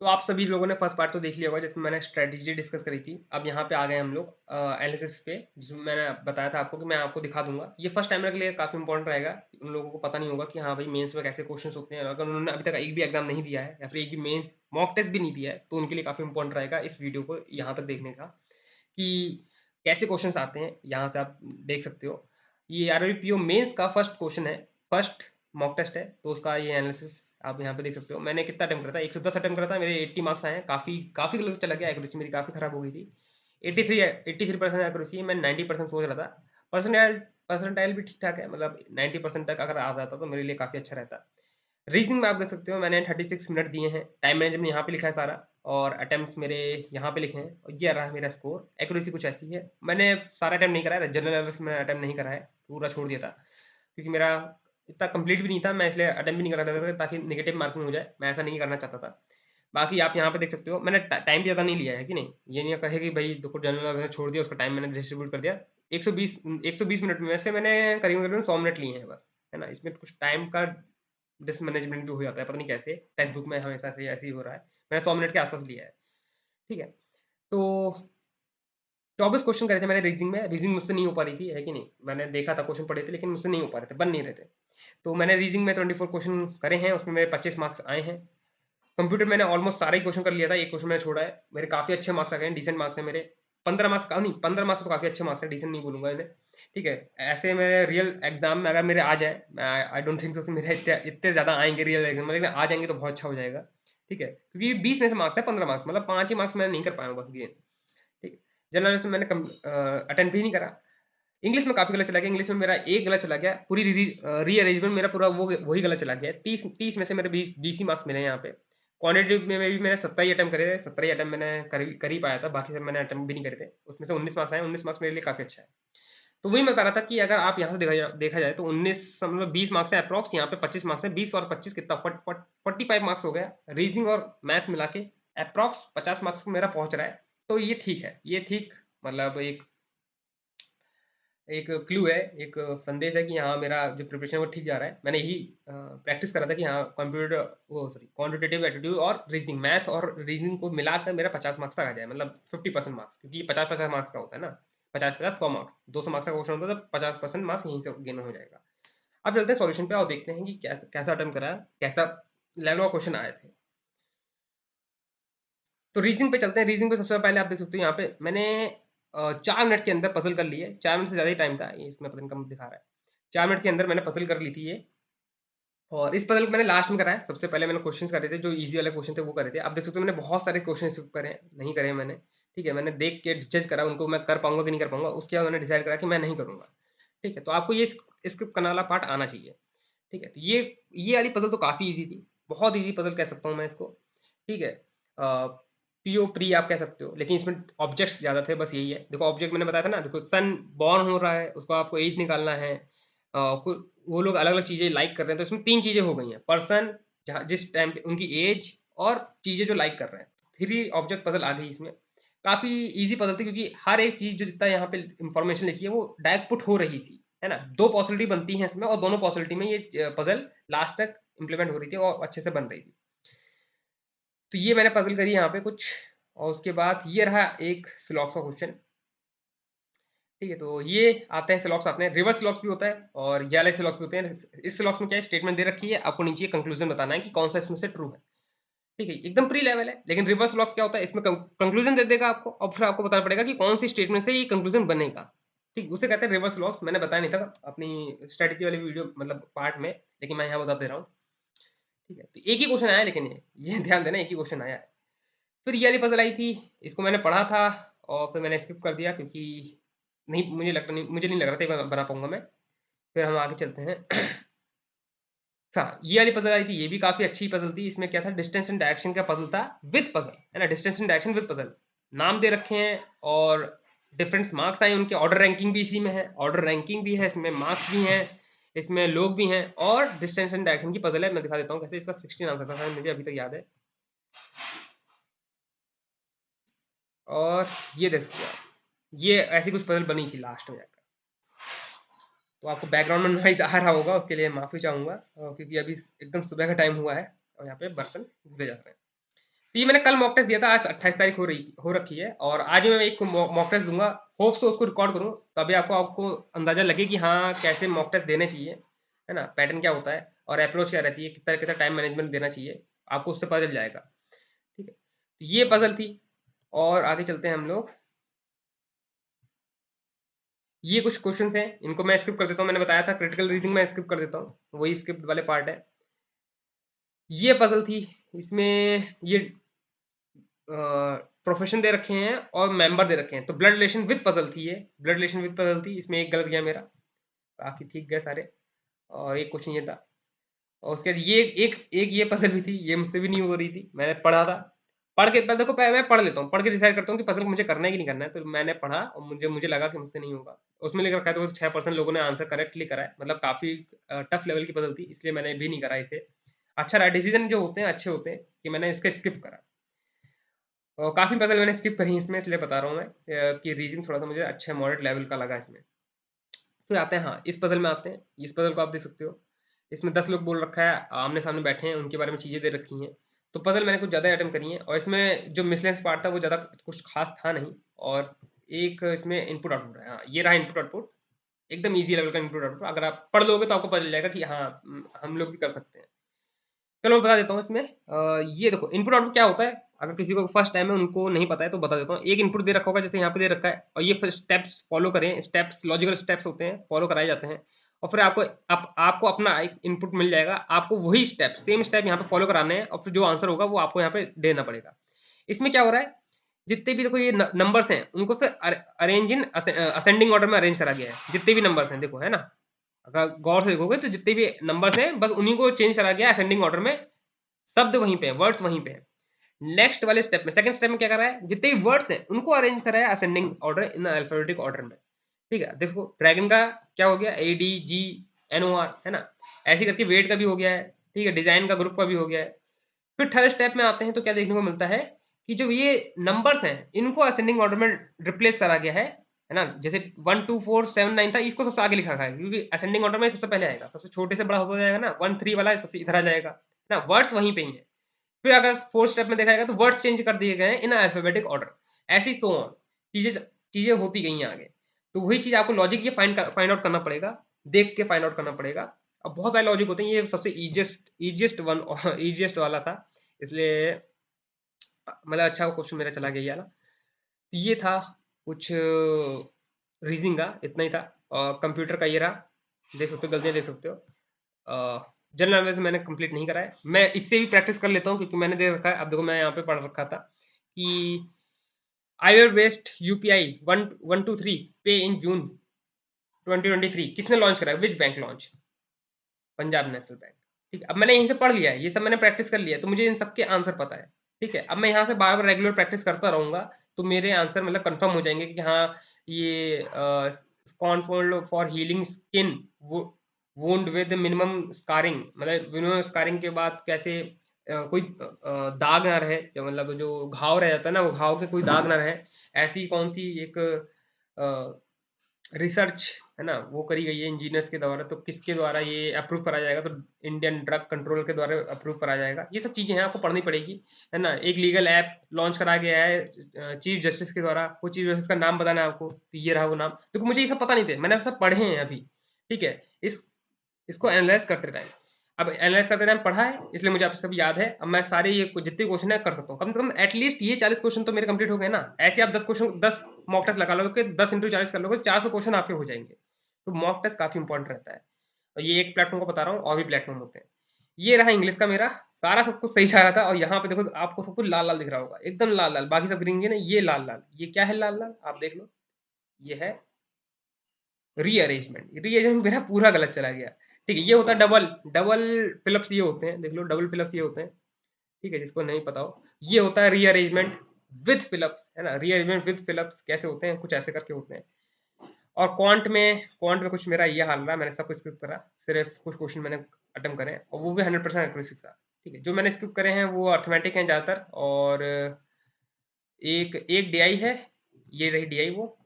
तो आप सभी लोगों ने फर्स्ट पार्ट तो देख लिया होगा, जिसमें मैंने स्ट्रेटेजी डिस्कस करी थी। अब यहाँ पे आ गए हम लोग एनालिसिस पे, जिसमें मैंने बताया था आपको कि मैं आपको दिखा दूंगा। ये फर्स्ट टाइमर के लिए काफी इंपॉर्टेंट रहेगा। उन लोगों को पता नहीं होगा कि हाँ भाई मेंस में कैसे क्वेश्चन होते हैं, अगर उन्होंने अभी तक एक भी एग्जाम नहीं दिया है या फिर एक भी मेंस मॉक टेस्ट भी नहीं दिया है, तो उनके लिए काफी इंपॉर्टेंट रहेगा इस वीडियो को यहाँ तक देखने का, कि कैसे क्वेश्चन आते हैं। यहाँ से आप देख सकते हो, ये आरआरबी मेंस का फर्स्ट क्वेश्चन है, फर्स्ट मॉक टेस्ट है, तो उसका ये एनालिसिस आप यहाँ पे देख सकते हो। मैंने कितना अटेम्प्ट करा था, 110 अटेम्प्ट करा था, मेरे 80 मार्क्स आए हैं। काफी काफी गलत चला गया, एक्यूरेसी मेरी काफी खराब हो गई थी। 83% एक्यूरेसी, मैं 90% सोच रहा था। परसेंटाइल भी ठीक ठाक है, मतलब 90% तक अगर आ जाता तो मेरे लिए काफी अच्छा रहता। रीजनिंग में आप देख सकते हो मैंने 36 मिनट दिए हैं। टाइम मैनेजमेंट यहाँ पे लिखा है सारा, और अटेम्प्ट्स मेरे यहाँ पे लिखे हैं, और ये रहा मेरा स्कोर। एक्यूरेसी कुछ ऐसी है, मैंने सारा अटेम्प्ट नहीं करा है, जनरल लेवल में अटेम्प्ट नहीं करा है, पूरा छोड़ दिया था, क्योंकि मेरा इतना कंप्लीट भी नहीं था, मैं इसलिए अटेम्प्ट भी नहीं कर रहा था ताकि नेगेटिव मार्किंग हो जाए, मैं ऐसा नहीं करना चाहता था। बाकी आप यहाँ पे देख सकते हो मैंने टाइम ज़्यादा नहीं लिया है कि नहीं, ये नहीं कहे कि भाई देखो जनरल मैंने छोड़ दिया, उसका टाइम मैंने डिस्ट्रीब्यूट कर दिया। 120 मिनट में से मैंने करीबन 100 मिनट लिए हैं बस, है ना। इसमें कुछ टाइम का डिसमैनेजमेंट भी हो जाता है, पता नहीं कैसे टेक्स्ट बुक में हमेशा से ऐसे ही हो रहा है। मैंने 100 मिनट के आसपास लिया है, ठीक है। तो 24 क्वेश्चन करे थे मैंने रीजनिंग में, रीजनिंग मुझसे नहीं हो पा रही थी, है कि नहीं। मैंने देखा था क्वेश्चन पढ़े थे लेकिन मुझसे नहीं हो पा रहे थे, बन नहीं रहे थे। तो मैंने रीजनिंग में 24 क्वेश्चन करे हैं, उसमें मेरे 25 मार्क्स आए हैं। कंप्यूटर मैंने ऑलमोस्ट सारे ही क्वेश्चन कर लिया था, एक क्वेश्चन मैंने छोड़ा है, मेरे काफ़ी अच्छे मार्क्स आ गए हैं, डिसेंट मार्क्स हैं मेरे। 15 मार्क्स का नहीं, 15 मार्क्स तो काफ़ी अच्छे मार्क्स हैं, डिसेंट नहीं बोलूँगा इन्हें, ठीक है। ऐसे मेरे रियल एग्जाम में अगर मेरे आ जाए, आई डोंट थिंक सो कि मेरे इतने ज़्यादा आएंगे रियल एग्जाम में, लेकिन आ जाएंगे तो बहुत अच्छा हो जाएगा, ठीक है। क्योंकि 20 में से मार्क्स है 15 मार्क्स, मतलब 5 ही मार्क्स मैं नहीं कर पाया हूँ बस गेन, ठीक है। जनरल में मैंने अटेम्प्ट भी नहीं करा। इंग्लिश में काफ़ी गलत चला गया, इंग्लिश में मेरा एक गलत चला गया, पूरी रीअरेंजमेंट मेरा पूरा वो वही गलत चला गया। 30 में से मेरे 20 ही मार्क्स मिले हैं यहाँ पे। क्वान्टिटी में भी मैंने 17 ही अटैम्प्ट करे थे, 17 ही अटैम्प्ट मैंने कर ही पाया था, बाकी सब मैंने अटैम्प्ट भी नहीं करे थे। उसमें से 19 मार्क्स आए, 19 मार्क्स मेरे लिए काफ़ी अच्छा है। तो वही मैं बता रहा था कि अगर आप यहाँ से देखा जाए तो 19 मतलब 20 मार्क्स है अप्रॉक्स, यहाँ पे 25 मार्क्स है, 20 और 25 कितना 45 मार्क्स हो गया। रीजनिंग और मैथ मिला के अप्रॉक्स 50 मार्क्स मेरा पहुंच रहा है, तो ये ठीक है, ये ठीक मतलब एक एक क्लू है, एक संदेश है कि हाँ मेरा जो प्रिपरेशन है वो ठीक जा रहा है। मैंने यही प्रैक्टिस करा था कि हाँ कंप्यूटर वो सॉरी क्वांटिटेटिव एप्टीट्यूड और रीजनिंग, मैथ और रीजनिंग को मिलाकर मेरा 50 मार्क्स तक आ जाए, मतलब 50% मार्क्स, क्योंकि 50-50 मार्क्स का होता है ना, 50-50 100 मार्क्स, 200 मार्क्स का क्वेश्चन होता है तो 50% मार्क्स यहीं से गेन हो जाएगा। अब चलते हैं सॉल्यूशन पे और देखते हैं कि कैसा अटेम्प्ट करा, कैसा लेवल का क्वेश्चन आए थे। तो रीजनिंग पे चलते हैं। रीजनिंग पे सबसे पहले आप देख सकते हो यहाँ पे मैंने 4 मिनट के अंदर पजल कर लिए, 4 मिनट से ज़्यादा ही टाइम था, ये इसमें पता नहीं कम दिखा रहा है। 4 मिनट के अंदर मैंने पजल कर ली थी ये, और इस पजल को मैंने लास्ट में कराया। सबसे पहले मैंने क्वेश्चंस करे थे, जो इजी वाले क्वेश्चन थे वो करे थे। आप देख सकते हो मैंने बहुत सारे क्वेश्चन स्किप करे हैं, नहीं करे हैं मैंने, ठीक है। मैंने देख के जज करा उनको, मैं कर पाऊंगा कि नहीं कर पाऊंगा, उसके बाद मैंने डिसाइड करा कि मैं नहीं करूंगा, ठीक है। तो आपको ये स्किप करने वाला पार्ट आना चाहिए, ठीक है। तो ये वाली पजल तो काफ़ी ईजी थी, बहुत ईजी पजल कह सकता हूँ मैं इसको, ठीक है। पीओ प्री आप कह सकते हो, लेकिन इसमें ऑब्जेक्ट्स ज़्यादा थे, बस यही है। देखो ऑब्जेक्ट मैंने बताया था ना, देखो सन बॉर्न हो रहा है, उसको आपको एज निकालना है। वो लोग अलग अलग चीज़ें लाइक कर रहे हैं, तो इसमें 3 चीज़ें हो गई हैं, पर्सन जहाँ जिस टाइम पे उनकी एज और चीज़ें जो लाइक कर रहे हैं, 3 ऑब्जेक्ट पजल आ गई इसमें। काफ़ी ईजी पजल थी, क्योंकि हर एक चीज़ जो जितना यहाँ पे इंफॉर्मेशन लिखी है वो डायरेक्ट पुट हो रही थी, है ना। 2 पॉसिबिलिटी बनती हैं इसमें, और दोनों पॉसिबिलिटी में ये पजल लास्ट तक इम्प्लीमेंट हो रही थी और अच्छे से बन रही थी। तो ये मैंने पजल करी यहाँ पे कुछ, और उसके बाद ये रहा एक सिलॉक्स का क्वेश्चन, ठीक है। तो ये आते हैं सिलॉक्स आते हैं, रिवर्स सिलॉक्स भी होता है और ये वाले सिलॉक्स भी होते हैं। इस सिलॉक्स में क्या है, स्टेटमेंट दे रखी है, आपको नीचे कंक्लूजन बताना है कि कौन सा इसमें से ट्रू है, ठीक है। एकदम प्री लेवल है। लेकिन रिवर्स सिलॉक्स क्या होता है, इसमें कंक्लूजन दे देगा आपको, और फिर आपको बताना पड़ेगा कि कौन सी स्टेटमेंट से ये कंक्लूजन बनेगा, ठीक। उसे कहते हैं रिवर्स सिलॉक्स। मैंने बताया नहीं था अपनी स्ट्रेटेजी वाली वीडियो मतलब पार्ट में, लेकिन मैं यहाँ बता दे रहा हूँ, ठीक है। तो एक ही क्वेश्चन आया है, लेकिन ये ध्यान देना, एक ही क्वेश्चन आया है। फिर ये वाली पजल आई थी, इसको मैंने पढ़ा था और फिर मैंने स्किप कर दिया, क्योंकि नहीं मुझे नहीं लग रहा था बना पाऊंगा मैं। फिर हम आगे चलते हैं। हाँ, ये वाली पजल आई थी, ये भी काफ़ी अच्छी पजल थी। इसमें क्या था, डिस्टेंस एंड डायरेक्शन का पजल था विद पजल, है ना। Distance and direction with puzzle, नाम दे रखे हैं और डिफरेंस मार्क्स आए उनके, ऑर्डर रैंकिंग भी इसी में है, ऑर्डर रैंकिंग भी है इसमें, मार्क्स भी हैं इसमें, लोग भी हैं, और डिस्टेंस एंड डायरेक्शन की पजल है। मैं दिखा देता हूँ कैसे। इसका 16 आंसर था, मुझे अभी तक याद है। और ये देख सकते हो आप, ये ऐसी कुछ पजल बनी थी लास्ट में जाकर। तो आपको बैकग्राउंड में नॉइज आ रहा होगा, उसके लिए माफ़ी चाहूँगा, क्योंकि अभी एकदम सुबह का टाइम हुआ है और यहाँ पे बर्तन धुले जा रहे हैं। तो ये मैंने कल मॉक टेस्ट दिया था, आज 28 तारीख हो रखी है, और आज मैं एक मॉक टेस्ट दूंगा। होप सो उसको रिकॉर्ड करूँ, तभी आपको अंदाजा लगे कि हाँ कैसे मॉक टेस्ट देने चाहिए, है ना, पैटर्न क्या होता है और अप्रोच क्या रहती है, कितना कितना टाइम मैनेजमेंट देना चाहिए, आपको उससे पता चल जाएगा, ठीक है। तो ये पजल थी, और आगे चलते हैं हम लोग। ये कुछ क्वेश्चंस हैं, इनको मैं स्किप कर देता हूँ। मैंने बताया था क्रिटिकल रीजनिंग में स्किप कर देता हूँ, वही स्किप वाले पार्ट है। ये पजल थी, इसमें ये प्रोफेशन दे रखे हैं और मेंबर दे रखे हैं, तो ब्लड रिलेशन विद पजल थी, ये ब्लड रिलेशन विद पजल थी। इसमें एक गलत गया मेरा, बाकी ठीक गए सारे, और एक क्वेश्चन ये था। और उसके बाद ये एक एक ये पजल भी थी, ये मुझसे भी नहीं हो रही थी, मैंने पढ़ा था पढ़ के देखो मैं पढ़ लेता हूँ, पढ़ के डिसाइड करता हूँ कि पजल मुझे करना है कि नहीं करना है। तो मैंने पढ़ा और मुझे लगा कि मुझसे नहीं होगा। उसमें लिख रखा है तो 6% लोगों ने आंसर करेक्टली करा है, मतलब काफ़ी टफ लेवल की पजल थी, इसलिए मैंने भी नहीं करा इसे। अच्छा रहा, डिसीजन जो होते हैं अच्छे होते हैं कि मैंने इसके स्किप करा। और काफ़ी पजल मैंने स्किप करी इसमें, इसलिए बता रहा हूँ मैं कि रीजन थोड़ा सा मुझे अच्छा मॉडरेट लेवल का लगा इसमें। फिर आते हैं, हाँ, इस पजल में आते हैं। इस पजल को आप देख सकते हो, इसमें 10 लोग बोल रखा है, आमने सामने बैठे हैं, उनके बारे में चीज़ें दे रखी हैं। तो पजल मैंने कुछ ज़्यादा अटेम्प्ट करी हैं और इसमें जो मिसलेनियस पार्ट था वो ज़्यादा कुछ खास था नहीं। और एक इसमें इनपुट आउटपुट है, हाँ, ये रहा इनपुट आउटपुट, एकदम ईजी लेवल का इनपुट आउटपुट। अगर आप पढ़ लोगे तो आपको पता चल जाएगा कि हाँ, हम लोग भी कर सकते हैं। चलो मैं बता देता हूँ इसमें। ये देखो इनपुट आउटपुट क्या होता है, अगर किसी को फर्स्ट टाइम है उनको नहीं पता है तो बता देता हूँ। एक इनपुट दे रखा होगा, जैसे यहाँ पे दे रखा है, और ये फिर स्टेप्स फॉलो करें, स्टेप्स लॉजिकल स्टेप्स होते हैं, फॉलो कराए जाते हैं। और फिर आपको अपना एक इनपुट मिल जाएगा, आपको वही स्टेप सेम स्टेप यहाँ पे फॉलो कराने हैं और फिर जो आंसर होगा वो आपको यहाँ पे देना पड़ेगा। इसमें क्या हो रहा है, जितने भी देखो ये नंबर्स हैं उनको से अरेंज इन असेंडिंग ऑर्डर में अरेंज करा गया है। जितने भी नंबर्स हैं देखो, है ना, अगर गौर से देखोगे तो जितने भी नंबर्स हैं बस उन्हीं को चेंज करा गया असेंडिंग ऑर्डर में। शब्द वहीं पे है, वर्ड्स वहीं पे है। नेक्स्ट वाले स्टेप में, सेकंड स्टेप में क्या कर रहा है, जितने भी वर्ड्स हैं उनको अरेंज करा है ascending order in alphabetic order में। ठीक है, देखो ड्रैगन का क्या हो गया, ADGNOR, है ना, ऐसे करके वेट का भी हो गया है। ठीक है, डिजाइन का ग्रुप का भी हो गया है। फिर थर्ड स्टेप में आते हैं तो क्या देखने को मिलता है कि जो ये नंबर्स हैं इनको असेंडिंग ऑर्डर में रिप्लेस करा गया है ना। जैसे 1 2 4 7 9 था, इसको सबसे आगे लिखा है क्योंकि असेंडिंग ऑर्डर में सबसे पहले आएगा, सबसे छोटे से बड़ा होता जाएगा ना, 1 3 वाला सबसे इधर आ जाएगा ना, वर्ड्स वहीं पे ही है। फिर अगर फोर्थ स्टेप में देखा जाएगा तो वर्ड्स चेंज कर दिए गए हैं इन अल्फाबेटिक ऑर्डर, ऐसी सो ऑन, चीजें चीजें होती गई हैं आगे। तो वही चीज आपको लॉजिक ये फाइंड आउट करना पड़ेगा, देख के फाइंड आउट करना पड़ेगा। अब बहुत सारे लॉजिक होते हैं, ये सबसे इजिएस्ट वन इजिएस्ट वाला था, इसलिए मतलब अच्छा क्वेश्चन मेरा चला गया ये वाला। तो ये था कुछ रीजनिंग का, इतना ही था। और कंप्यूटर का ये रहा, देख सकते हो, गलतियाँ देख सकते हो। जनरल नॉलेज मैंने कंप्लीट नहीं करा है, मैं इससे भी प्रैक्टिस कर लेता हूँ क्योंकि मैंने दे रखा है। अब देखो मैं यहाँ पे पढ़ रखा था कि आईवेयर बेस्ड यूपीआई 123 पे इन जून 2023 किसने लॉन्च करा, which bank launch, Punjab national bank. ठीक है, अब मैंने यहीं से पढ़ लिया है, ये सब मैंने प्रैक्टिस कर लिया है, तो मुझे इन सबके आंसर पता है। ठीक है, अब मैं यहाँ से बार बार रेगुलर प्रैक्टिस करता रहूंगा तो मेरे आंसर मतलब कंफर्म हो जाएंगे कि हाँ, ये कॉन्फोल्ड for healing skin wound with minimum scarring, मतलब मिनिमम स्कारिंग के बाद कैसे कोई दाग ना रहे, जो मतलब जो घाव रह जाता है ना, वो घाव के कोई दाग ना रहे, ऐसी कौन सी एक रिसर्च है ना वो करी गई है इंजीनियर्स के द्वारा। तो किसके द्वारा ये अप्रूव करा जाएगा, तो इंडियन ड्रग कंट्रोल के द्वारा अप्रूव करा जाएगा। ये सब चीज़ें हैं, आपको पढ़नी पड़ेगी, है ना। एक लीगल ऐप लॉन्च करा गया है चीफ जस्टिस के द्वारा, वो चीफ जस्टिस का नाम बताना है आपको, तो ये रहा वो नाम। देखो मुझे ये सब पता नहीं थे, मैंने सब पढ़े हैं अभी। ठीक है, इसको एनालाइज करते टाइम, अब एनालाइज करते टाइम पढ़ा है, इसलिए मुझे आपसे सब याद है। अब मैं सारे ये जितने क्वेश्चन है कर सकता हूँ, कम से कम एटलीस्ट ये 40 क्वेश्चन तो मेरे कंप्लीट हो गए ना। ऐसे आप 10 क्वेश्चन 10 मॉक टेस्ट लगा लोगे, 10 इंटू 40 कर लोगे, 400 क्वेश्चन आपके हो जाएंगे। तो मॉक टेस्ट काफी इंपॉर्टेंट रहता है। और ये एक प्लेटफॉर्म को बता रहा हूँ, और भी प्लेटफॉर्म होते हैं। ये रहा इंग्लिश का मेरा, सारा सब कुछ सही जा रहा था, और यहाँ पे देखो आपको सब कुछ लाल लाल दिख रहा होगा, एकदम लाल लाल, बाकी सब ग्रीन है, ये लाल लाल, ये क्या है लाल लाल, आप देख लो, ये है रीअरेंजमेंट मेरा पूरा गलत चला गया। ठीक है, ये होता है डबल डबल फिलअप्स, ये होते हैं, देख लो डबल फिलअप्स ये होते हैं। ठीक है, जिसको नहीं पता हो, ये होता है रीअरेंजमेंट विद फिलअप्स, है ना। रीअरेंजमेंट विद फिलअप्स कैसे होते हैं, कुछ ऐसे करके होते हैं। और क्वांट में कुछ मेरा ये हाल रहा, मैंने सब कुछ स्किप करा, सिर्फ कुछ क्वेश्चन मैंने अटेम्प्ट करे और वो भी 100% एक्यूरेसी था। ठीक है, जो मैंने स्किप करे हैं वो अर्थमेटिक हैं ज़्यादातर, और एक एक डीआई है, ये रही डीआई, वो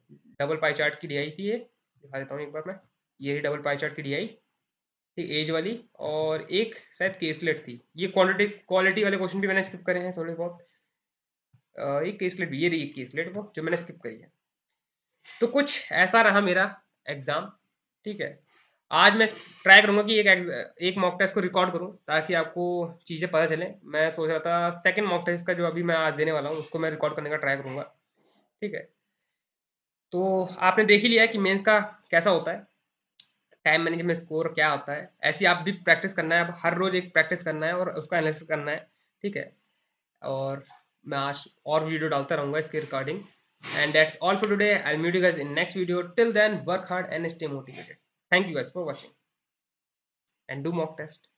डबल पाई चार्ट की डीआई थी, ये दिखा देता हूँ एक बार मैं, ये रही डबल पाई चार्ट की डीआई, ठीक, एज वाली। और एक शायद केसलेट थी, ये क्वालिटी वाले क्वेश्चन भी मैंने स्किप करे हैं थोड़े बहुत। एक केसलेट भी, ये रही एक केसलेट वो जो मैंने स्किप करी है। तो कुछ ऐसा रहा मेरा एग्जाम। ठीक है, आज मैं ट्राई करूंगा कि एक मॉक टेस्ट को रिकॉर्ड करूं ताकि आपको चीज़ें पता चलें। मैं सोच रहा था सेकंड मॉक टेस्ट का जो अभी मैं आज देने वाला हूं उसको मैं रिकॉर्ड करने का ट्राई करूंगा। ठीक है, तो आपने देख ही लिया है कि मेंस का कैसा होता है, टाइम मैनेजमेंट स्कोर क्या होता है। ऐसी आप भी प्रैक्टिस करना है, अब हर रोज एक प्रैक्टिस करना है और उसका एनालिसिस करना है। ठीक है, और मैं आज और वीडियो डालता रहूंगा इसके recording. And that's all for today, I will meet you guys in next video, till then work hard and stay motivated. Thank you guys for watching and do mock test.